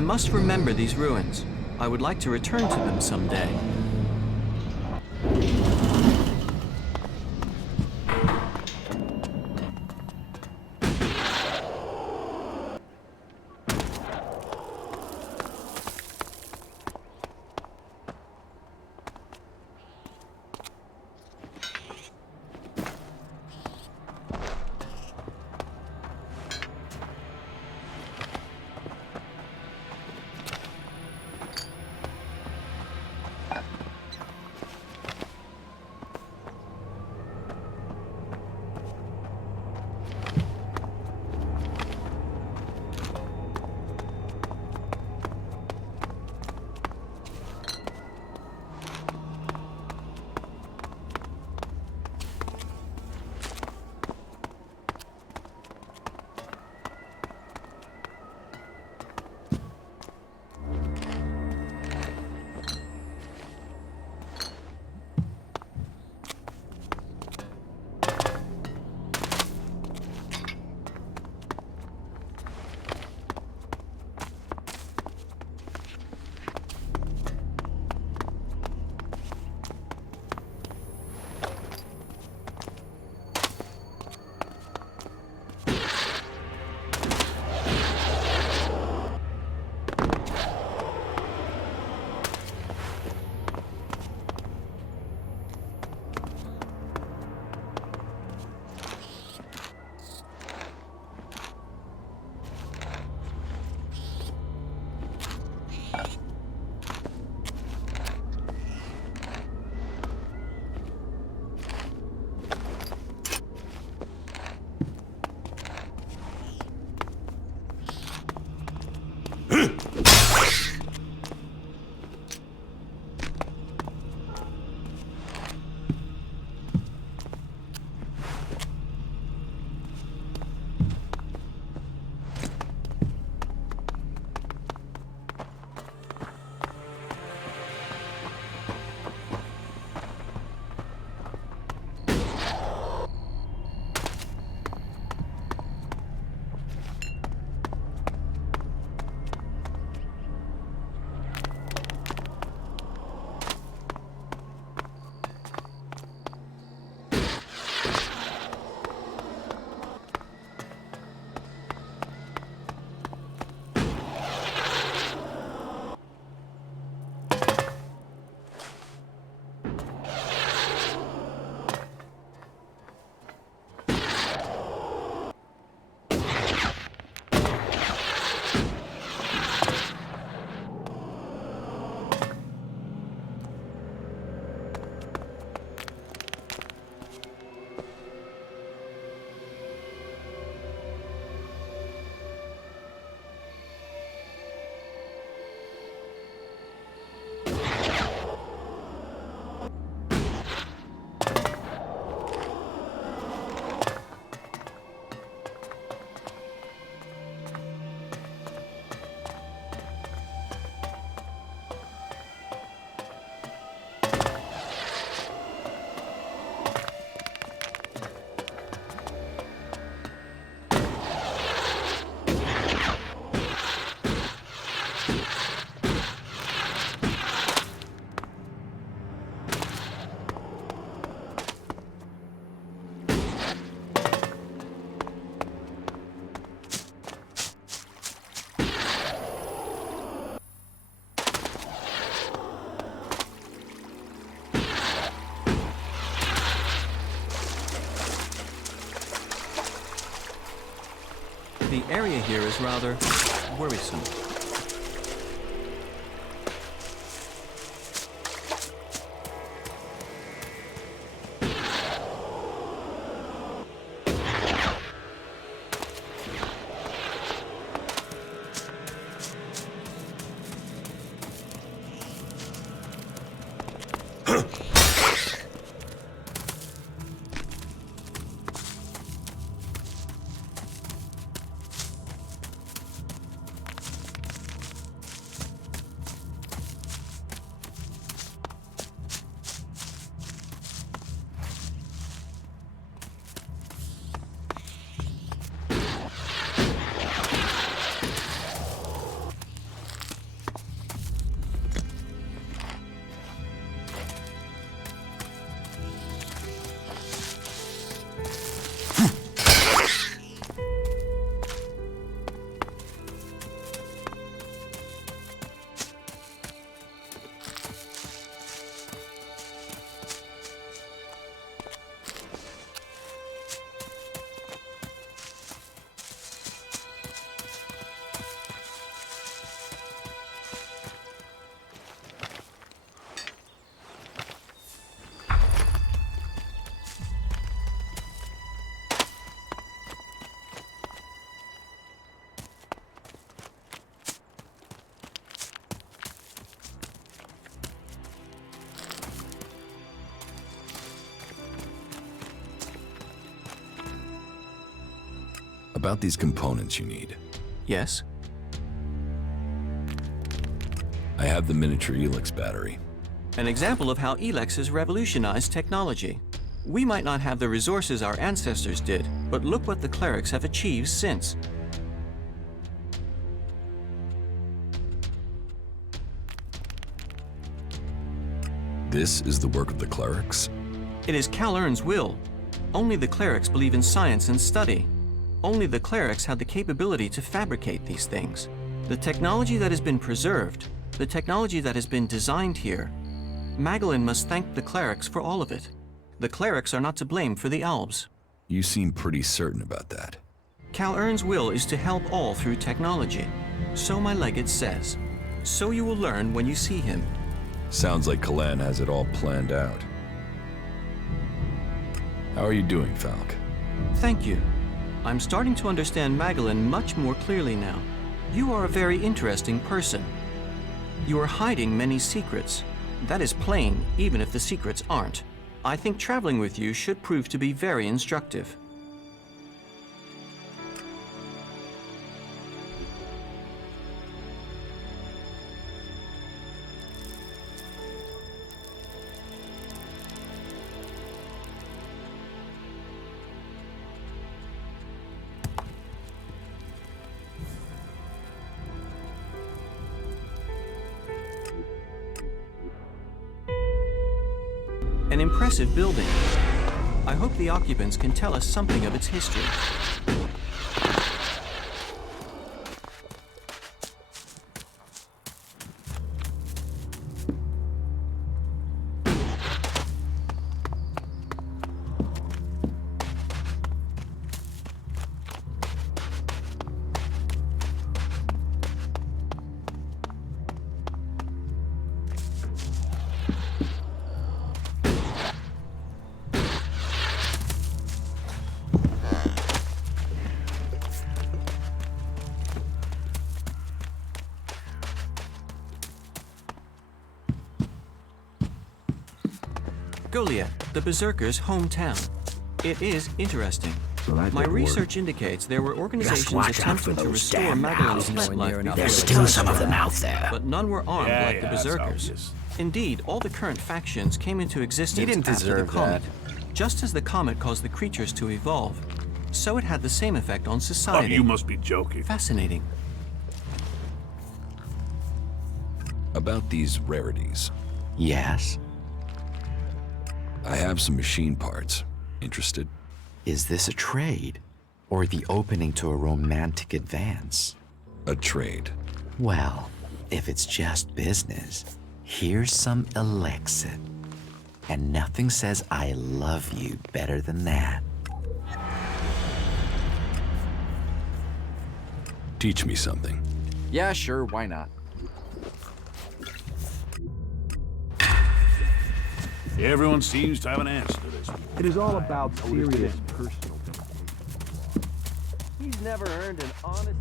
I must remember these ruins. I would like to return to them someday. area here is rather worrisome. About these components you need. Yes? I have the miniature ELEX battery. An example of how ELEX has revolutionized technology. We might not have the resources our ancestors did, but look what the clerics have achieved since. This is the work of the clerics? It is Cal Ern's will. Only the clerics believe in science and study. Only the clerics had the capability to fabricate these things. The technology that has been preserved, the technology that has been designed here, Magalan must thank the clerics for all of it. The clerics are not to blame for the elves. You seem pretty certain about that. Cal Ern's will is to help all through technology. So my legate says. So you will learn when you see him. Sounds like Kalan has it all planned out. How are you doing, Falk? Thank you. I'm starting to understand Magalan much more clearly now. You are a very interesting person. You are hiding many secrets. That is plain, even if the secrets aren't. I think traveling with you should prove to be very instructive. An impressive building. I hope the occupants can tell us something of its history. Goliath, the Berserkers' hometown. It is interesting. My research indicates there were organizations attempting to restore Magalan's plant life. There's still some of them out there. But none were armed like the Berserkers. Indeed, all the current factions came into existence after the comet. Just as the comet caused the creatures to evolve, so it had the same effect on society. Oh, you must be joking. Fascinating. About these rarities. Yes? I have some machine parts. Interested? Is this a trade? Or the opening to a romantic advance? A trade. Well, if it's just business, here's some ELEX. And nothing says I love you better than that. Teach me something. Yeah, sure, why not? Everyone seems to have an answer to this. It is all about serious personal. He's never earned an honest...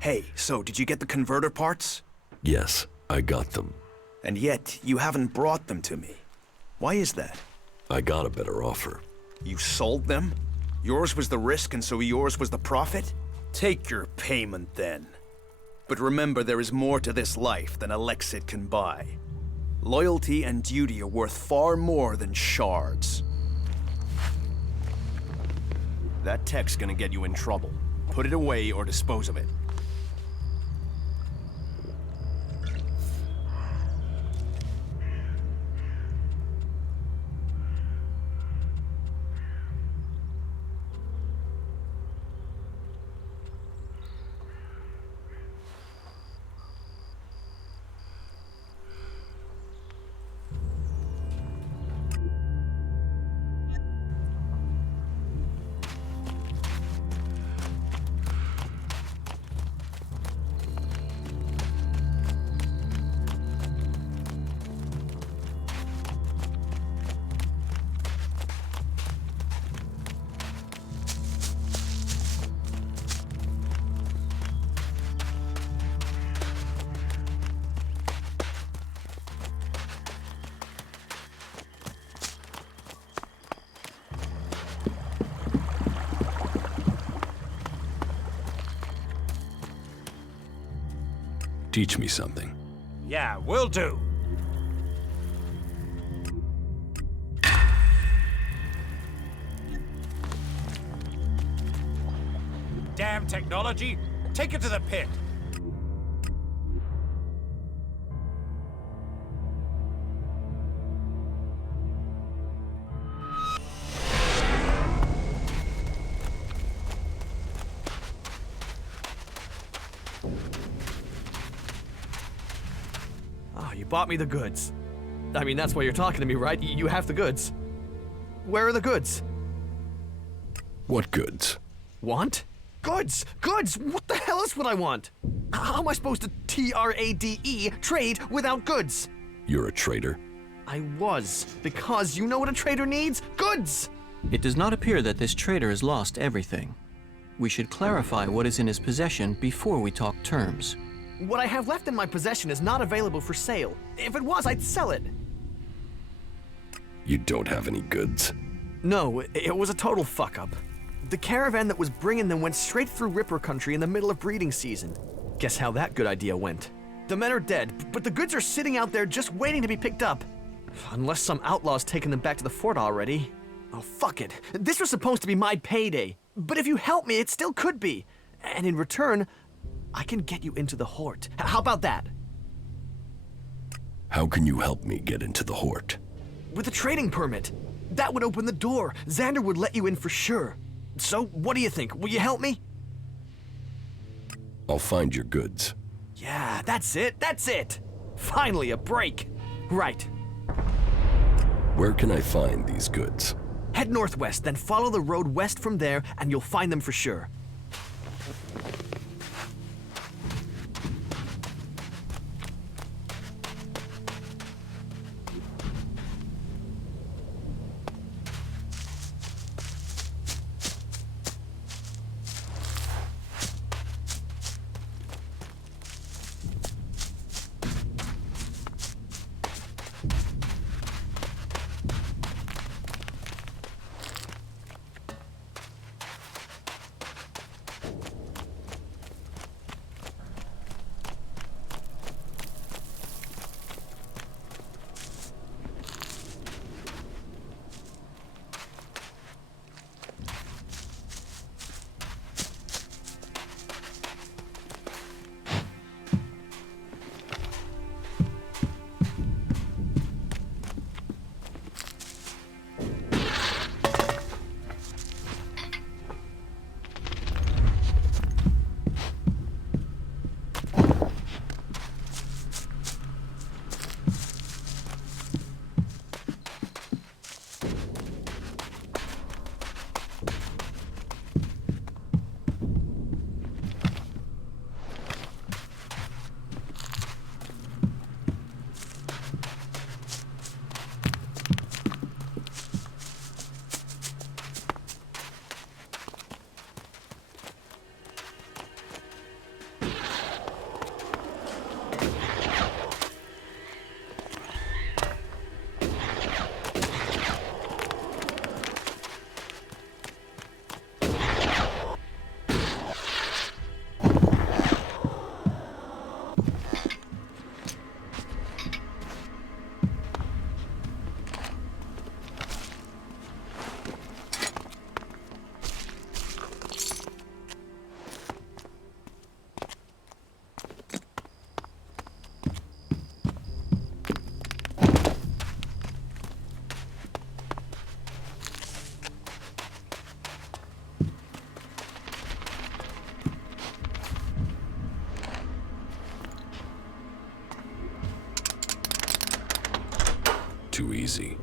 Hey, so did you get the converter parts? Yes, I got them. And yet, you haven't brought them to me. Why is that? I got a better offer. You sold them? Yours was the risk and so yours was the profit? Take your payment then. But remember, there is more to this life than ELEX can buy. Loyalty and duty are worth far more than shards. That tech's gonna get you in trouble. Put it away or dispose of it. Teach me something. Yeah, will do. Damn technology! Take it to the pit! You bought me the goods. I mean, that's why you're talking to me, right? You have the goods. Where are the goods? What goods? Want? Goods! Goods! What the hell is what I want? How am I supposed to TRADE, trade, without goods? You're a traitor? I was, because you know what a trader needs? Goods! It does not appear that this trader has lost everything. We should clarify what is in his possession before we talk terms. What I have left in my possession is not available for sale. If it was, I'd sell it. You don't have any goods? No, it was a total fuck-up. The caravan that was bringing them went straight through Ripper country in the middle of breeding season. Guess how that good idea went. The men are dead, but the goods are sitting out there just waiting to be picked up. Unless some outlaw's taken them back to the fort already. Oh, fuck it. This was supposed to be my payday. But if you help me, it still could be. And in return, I can get you into the Hort. How about that? How can you help me get into the Hort? With a trading permit. That would open the door. Xander would let you in for sure. So, what do you think? Will you help me? I'll find your goods. Yeah, that's it. That's it. Finally, a break. Right. Where can I find these goods? Head northwest, then follow the road west from there, and you'll find them for sure. too easy.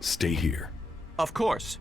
Stay here. Of course.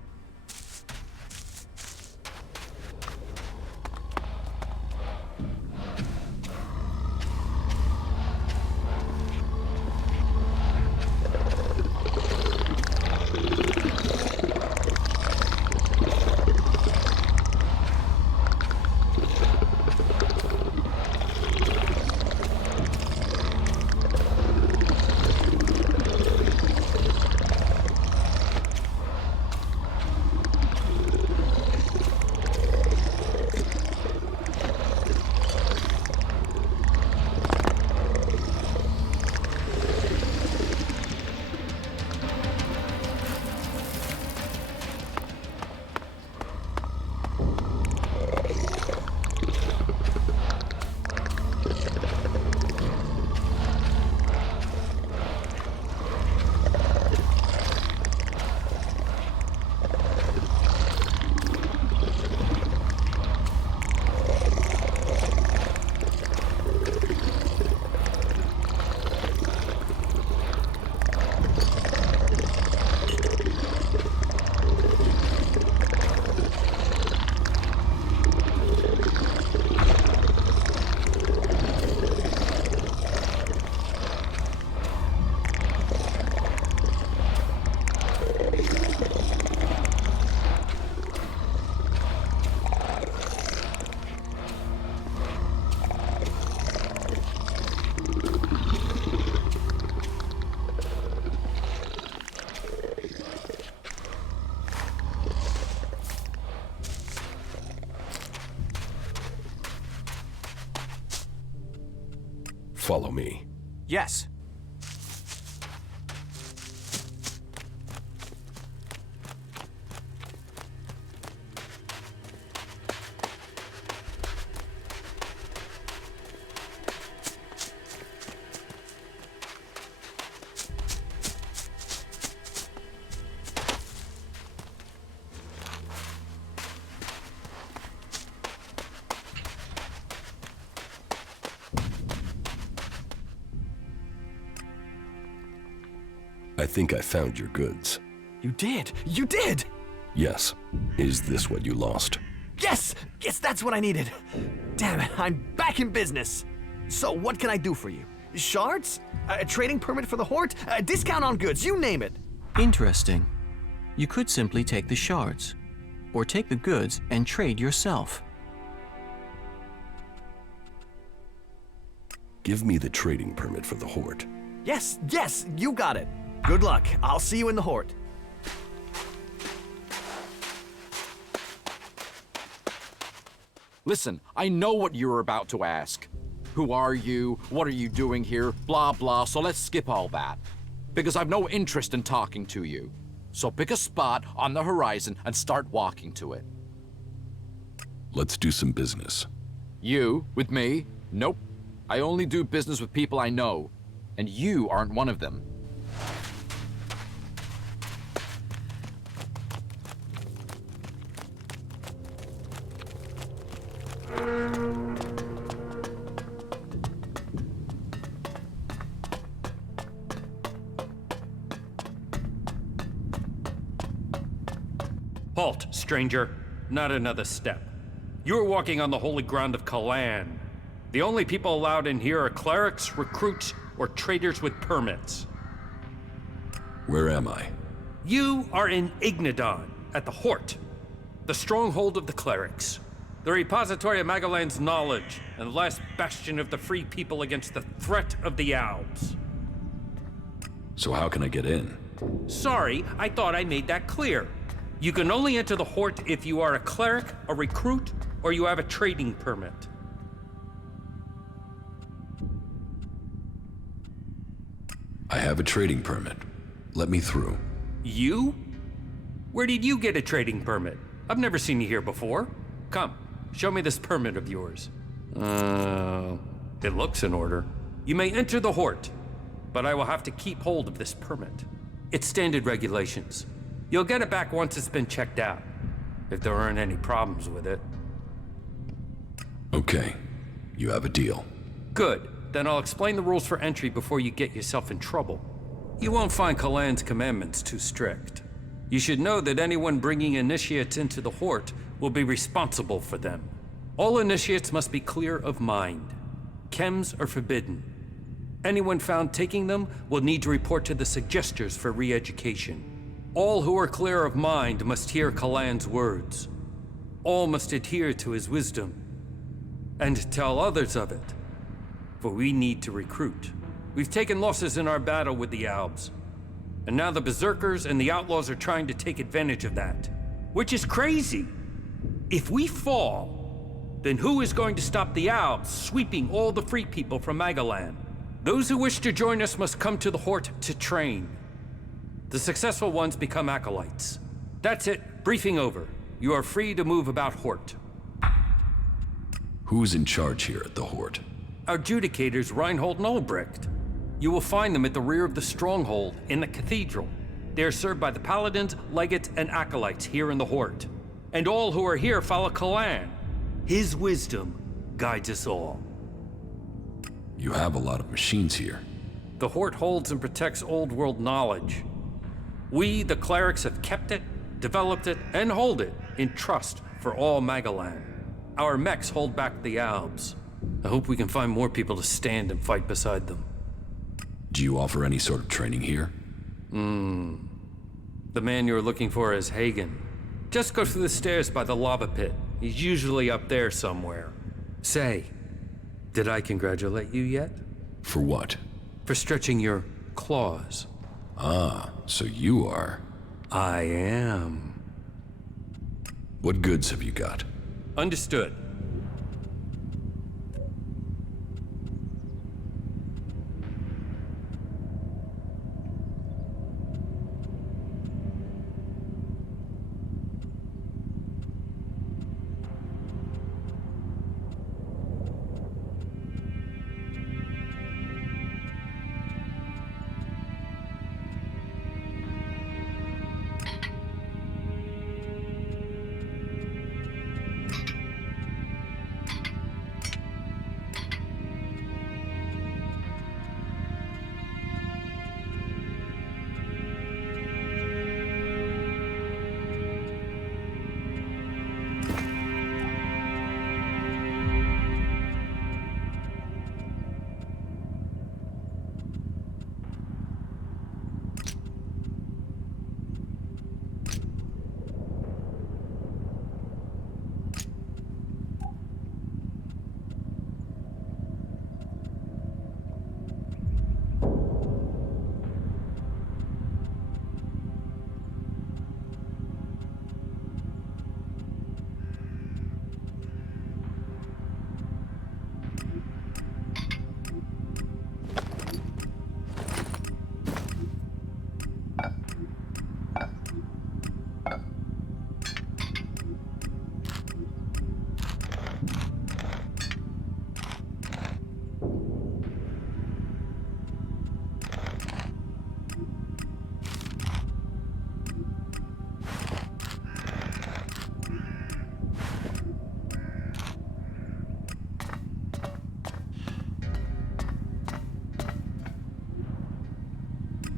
Follow me. Yes. I think I found your goods. You did! You did! Yes. Is this what you lost? Yes! Yes, that's what I needed! Damn it, I'm back in business! So, what can I do for you? Shards? A trading permit for the Hort? A discount on goods, you name it! Interesting. You could simply take the shards, or take the goods and trade yourself. Give me the trading permit for the Hort. Yes, yes, you got it! Good luck. I'll see you in the Hort. Listen, I know what you're about to ask. Who are you? What are you doing here? Blah, blah, so let's skip all that. Because I've no interest in talking to you. So pick a spot on the horizon and start walking to it. Let's do some business. You? With me? Nope. I only do business with people I know. And you aren't one of them. Halt, stranger. Not another step. You are walking on the holy ground of Magalan. The only people allowed in here are clerics, recruits, or traders with permits. Where am I? You are in Ignadon, at the Hort, the stronghold of the clerics, the repository of Magalan's knowledge, and the last bastion of the free people against the threat of the Alps. So how can I get in? Sorry, I thought I made that clear. You can only enter the Hort if you are a cleric, a recruit, or you have a trading permit. I have a trading permit. Let me through. You? Where did you get a trading permit? I've never seen you here before. Come, show me this permit of yours. It looks in order. You may enter the Hort, but I will have to keep hold of this permit. It's standard regulations. You'll get it back once it's been checked out, if there aren't any problems with it. Okay, you have a deal. Good. Then I'll explain the rules for entry before you get yourself in trouble. You won't find Kalan's commandments too strict. You should know that anyone bringing initiates into the Hort will be responsible for them. All initiates must be clear of mind. Chems are forbidden. Anyone found taking them will need to report to the Suggestors for re-education. All who are clear of mind must hear Kalan's words. All must adhere to his wisdom and tell others of it. For we need to recruit. We've taken losses in our battle with the Albs, and now the Berserkers and the Outlaws are trying to take advantage of that. Which is crazy. If we fall, then who is going to stop the Albs sweeping all the free people from Magalan? Those who wish to join us must come to the Hort to train. The successful ones become acolytes. That's it. Briefing over. You are free to move about Hort. Who's in charge here at the Hort? Our adjudicators, Reinhold and Ulbricht. You will find them at the rear of the stronghold in the cathedral. They are served by the paladins, legates, and acolytes here in the Hort. And all who are here follow Kalan. His wisdom guides us all. You have a lot of machines here. The Hort holds and protects old world knowledge. We, the clerics, have kept it, developed it, and hold it in trust for all Magalan. Our mechs hold back the Albs. I hope we can find more people to stand and fight beside them. Do you offer any sort of training here? The man you're looking for is Hagen. Just go through the stairs by the lava pit. He's usually up there somewhere. Say, did I congratulate you yet? For what? For stretching your claws. Ah, so you are... I am. What goods have you got? Understood.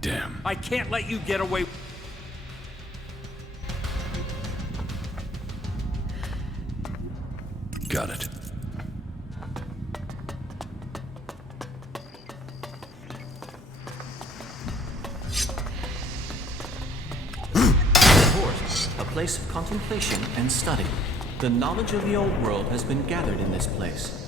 Damn. I can't let you get away. Got it. A place of contemplation and study. The knowledge of the old world has been gathered in this place.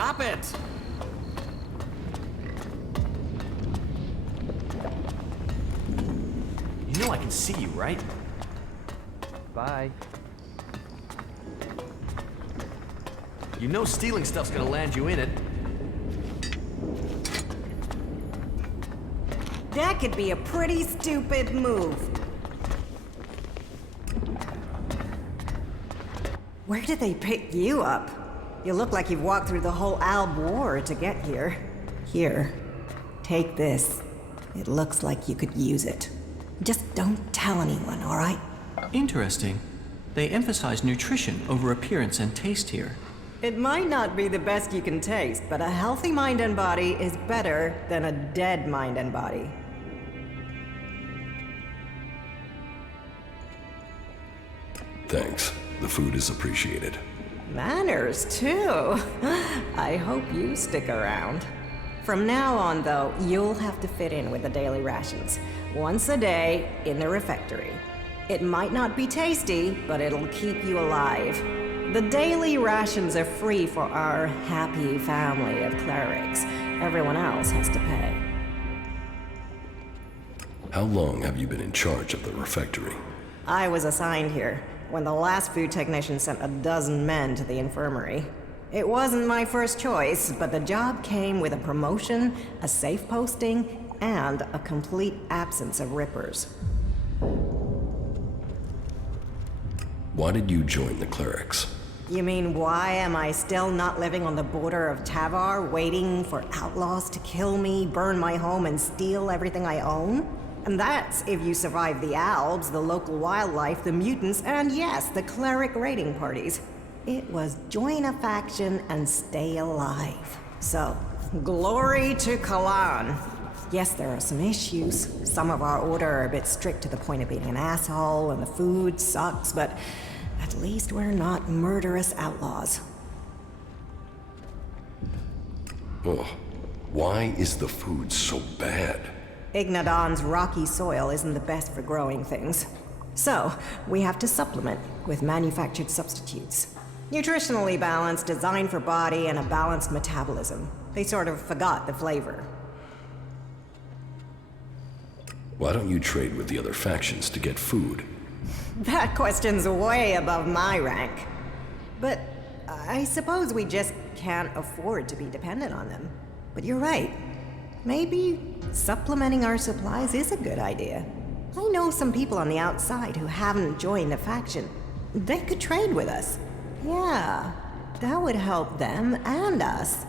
Stop it! You know I can see you, right? Bye. You know stealing stuff's gonna land you in it. That could be a pretty stupid move. Where did they pick you up? You look like you've walked through the whole Alb War to get here. Here, take this. It looks like you could use it. Just don't tell anyone, all right? Interesting. They emphasize nutrition over appearance and taste here. It might not be the best you can taste, but a healthy mind and body is better than a dead mind and body. Thanks. The food is appreciated. Manners, too. I hope you stick around. From now on, though, you'll have to fit in with the daily rations. Once a day, in the refectory. It might not be tasty, but it'll keep you alive. The daily rations are free for our happy family of clerics. Everyone else has to pay. How long have you been in charge of the refectory? I was assigned here when the last food technician sent a dozen men to the infirmary. It wasn't my first choice, but the job came with a promotion, a safe posting, and a complete absence of rippers. Why did you join the clerics? You mean, why am I still not living on the border of Tavar, waiting for outlaws to kill me, burn my home, and steal everything I own? And that's if you survive the Albs, the local wildlife, the mutants, and yes, the cleric raiding parties. It was join a faction and stay alive. So, glory to Kalan. Yes, there are some issues. Some of our order are a bit strict to the point of being an asshole, and the food sucks, but at least we're not murderous outlaws. Oh, why is the food so bad? Ignadon's rocky soil isn't the best for growing things. So, we have to supplement with manufactured substitutes. Nutritionally balanced, designed for body and a balanced metabolism. They sort of forgot the flavor. Why don't you trade with the other factions to get food? That question's way above my rank. But I suppose we just can't afford to be dependent on them. But you're right. Maybe supplementing our supplies is a good idea. I know some people on the outside who haven't joined a faction. They could trade with us. Yeah, that would help them and us.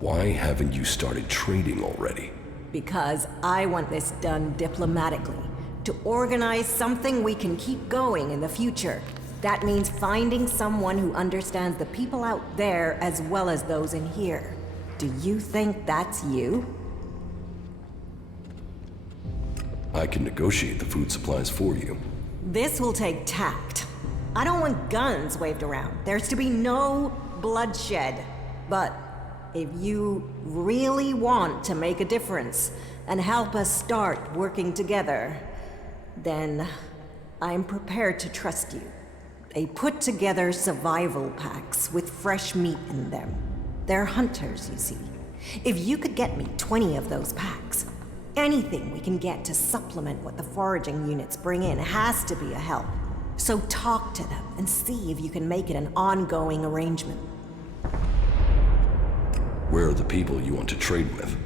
Why haven't you started trading already? Because I want this done diplomatically. To organize something we can keep going in the future. That means finding someone who understands the people out there as well as those in here. Do you think that's you? I can negotiate the food supplies for you. This will take tact. I don't want guns waved around. There's to be no bloodshed. But if you really want to make a difference and help us start working together, then I'm prepared to trust you. They put together survival packs with fresh meat in them. They're hunters, you see. If you could get me 20 of those packs, anything we can get to supplement what the foraging units bring in has to be a help. So talk to them and see if you can make it an ongoing arrangement. Where are the people you want to trade with?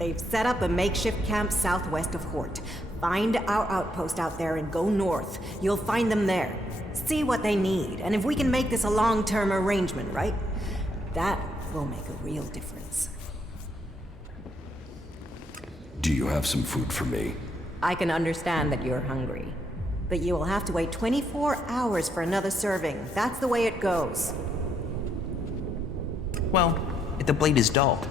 They've set up a makeshift camp southwest of Hort. Find our outpost out there and go north. You'll find them there. See what they need, and if we can make this a long-term arrangement, right? That will make a real difference. Do you have some food for me? I can understand that you're hungry, but you will have to wait 24 hours for another serving. That's the way it goes. Well, if the blade is dull.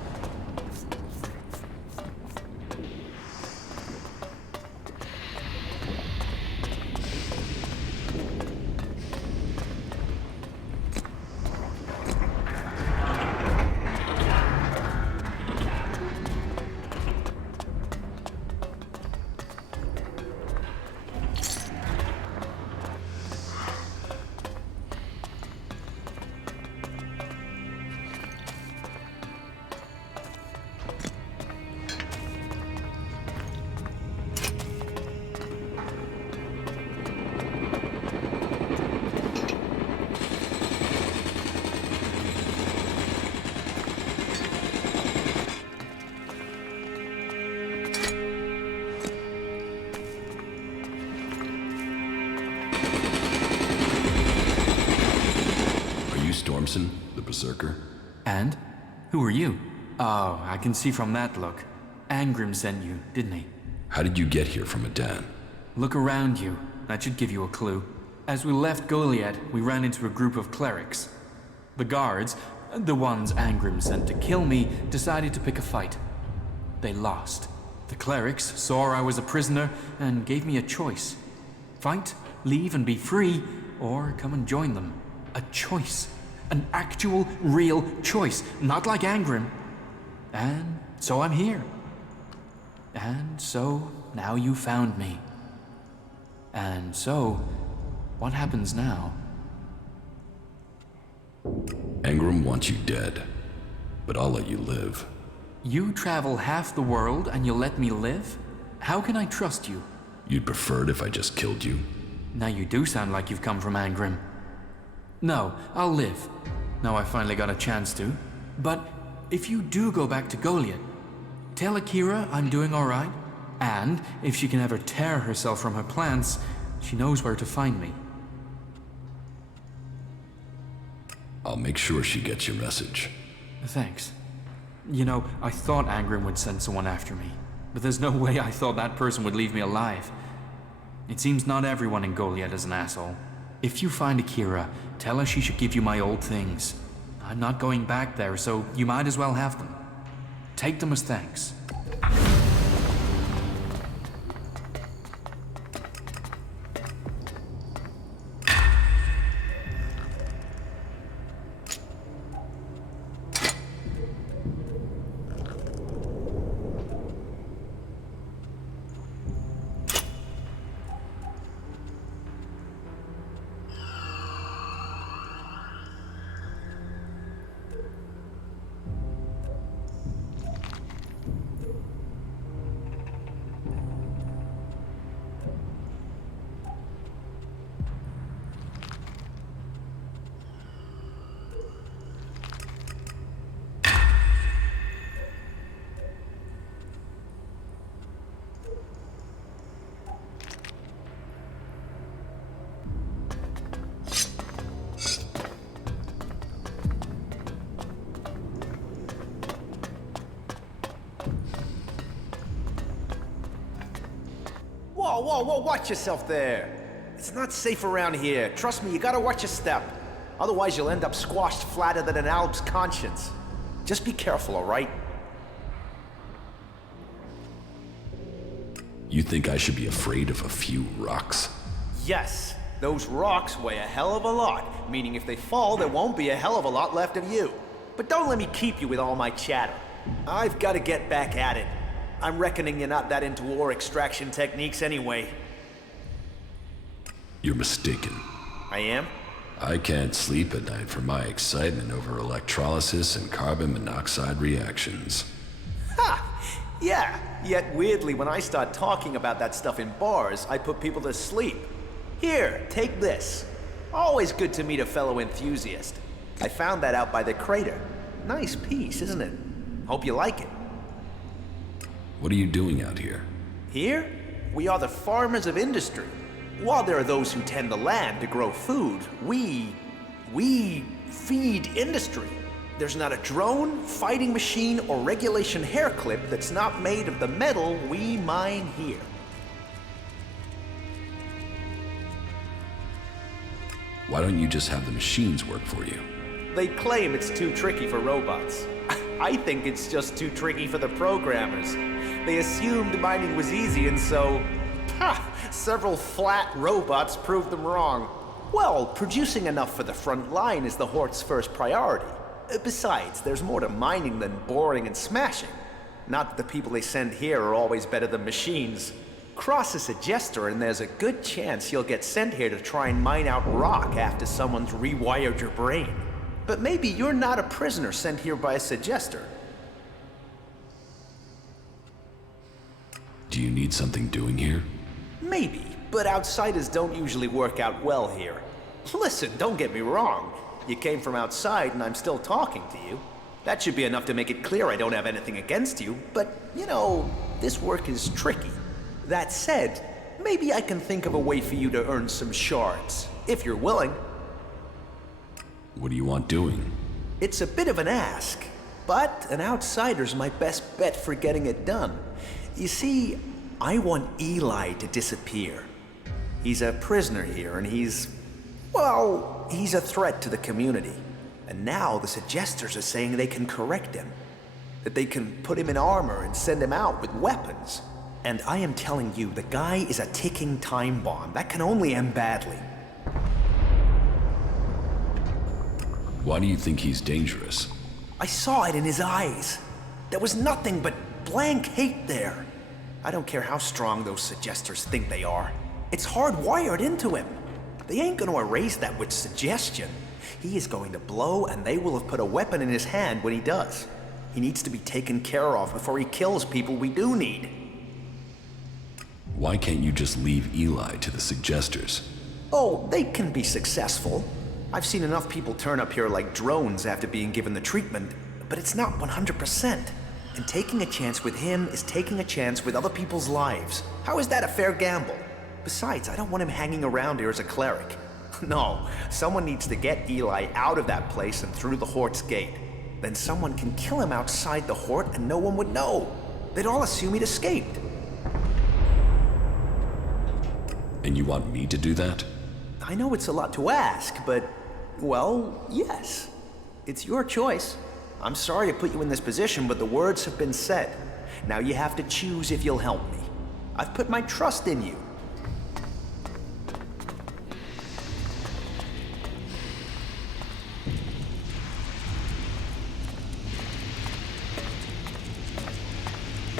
berserker. And? Who are you? Oh, I can see from that look. Angrim sent you, didn't he? How did you get here from Adan? Look around you. That should give you a clue. As we left Goliad, we ran into a group of clerics. The guards, the ones Angrim sent to kill me, decided to pick a fight. They lost. The clerics saw I was a prisoner and gave me a choice. Fight, leave and be free, or come and join them. A choice. An actual, real choice. Not like Angrim. And so I'm here. And so now you found me. And so, what happens now? Angrim wants you dead, but I'll let you live. You travel half the world and you'll let me live? How can I trust you? You'd prefer it if I just killed you? Now you do sound like you've come from Angrim. No, I'll live. Now I finally got a chance to. But if you do go back to Goliad, tell Akira I'm doing all right. And if she can ever tear herself from her plants, she knows where to find me. I'll make sure she gets your message. Thanks. You know, I thought Angrim would send someone after me, but there's no way I thought that person would leave me alive. It seems not everyone in Goliad is an asshole. If you find Akira, tell her she should give you my old things. I'm not going back there, so you might as well have them. Take them as thanks. Whoa, watch yourself there. It's not safe around here. Trust me, you gotta watch your step. Otherwise you'll end up squashed flatter than an Alp's conscience. Just be careful, alright? You think I should be afraid of a few rocks? Yes, those rocks weigh a hell of a lot, meaning if they fall, there won't be a hell of a lot left of you. But don't let me keep you with all my chatter. I've gotta get back at it. I'm reckoning you're not that into ore extraction techniques anyway. You're mistaken. I am? I can't sleep at night for my excitement over electrolysis and carbon monoxide reactions. Ha! Yeah, yet weirdly when I start talking about that stuff in bars, I put people to sleep. Here, take this. Always good to meet a fellow enthusiast. I found that out by the crater. Nice piece, isn't it? Hope you like it. What are you doing out here? Here, we are the farmers of industry. While there are those who tend the land to grow food, we feed industry. There's not a drone, fighting machine, or regulation hair clip that's not made of the metal we mine here. Why don't you just have the machines work for you? They claim it's too tricky for robots. I think it's just too tricky for the programmers. They assumed mining was easy, and so, several flat robots proved them wrong. Well, producing enough for the front line is the Hort's first priority. Besides, there's more to mining than boring and smashing. Not that the people they send here are always better than machines. Cross a suggester and there's a good chance you'll get sent here to try and mine out rock after someone's rewired your brain. But maybe you're not a prisoner sent here by a suggester. Do you need something doing here? Maybe, but outsiders don't usually work out well here. Listen, don't get me wrong. You came from outside and I'm still talking to you. That should be enough to make it clear I don't have anything against you, but, you know, this work is tricky. That said, maybe I can think of a way for you to earn some shards, if you're willing. What do you want doing? It's a bit of an ask, but an outsider's my best bet for getting it done. You see, I want Eli to disappear. He's a prisoner here, and he's a threat to the community. And now the Suggesters are saying they can correct him. That they can put him in armor and send him out with weapons. And I am telling you, the guy is a ticking time bomb. That can only end badly. Why do you think he's dangerous? I saw it in his eyes. There was nothing but blank hate there. I don't care how strong those Suggesters think they are. It's hardwired into him. They ain't gonna erase that with suggestion. He is going to blow, and they will have put a weapon in his hand when he does. He needs to be taken care of before he kills people we do need. Why can't you just leave Eli to the Suggesters? Oh, they can be successful. I've seen enough people turn up here like drones after being given the treatment, but it's not 100%. And taking a chance with him is taking a chance with other people's lives. How is that a fair gamble? Besides, I don't want him hanging around here as a cleric. No, someone needs to get Eli out of that place and through the Hort's gate. Then someone can kill him outside the Hort and no one would know. They'd all assume he'd escaped. And you want me to do that? I know it's a lot to ask, but, well, yes. It's your choice. I'm sorry to put you in this position, but the words have been said. Now you have to choose if you'll help me. I've put my trust in you.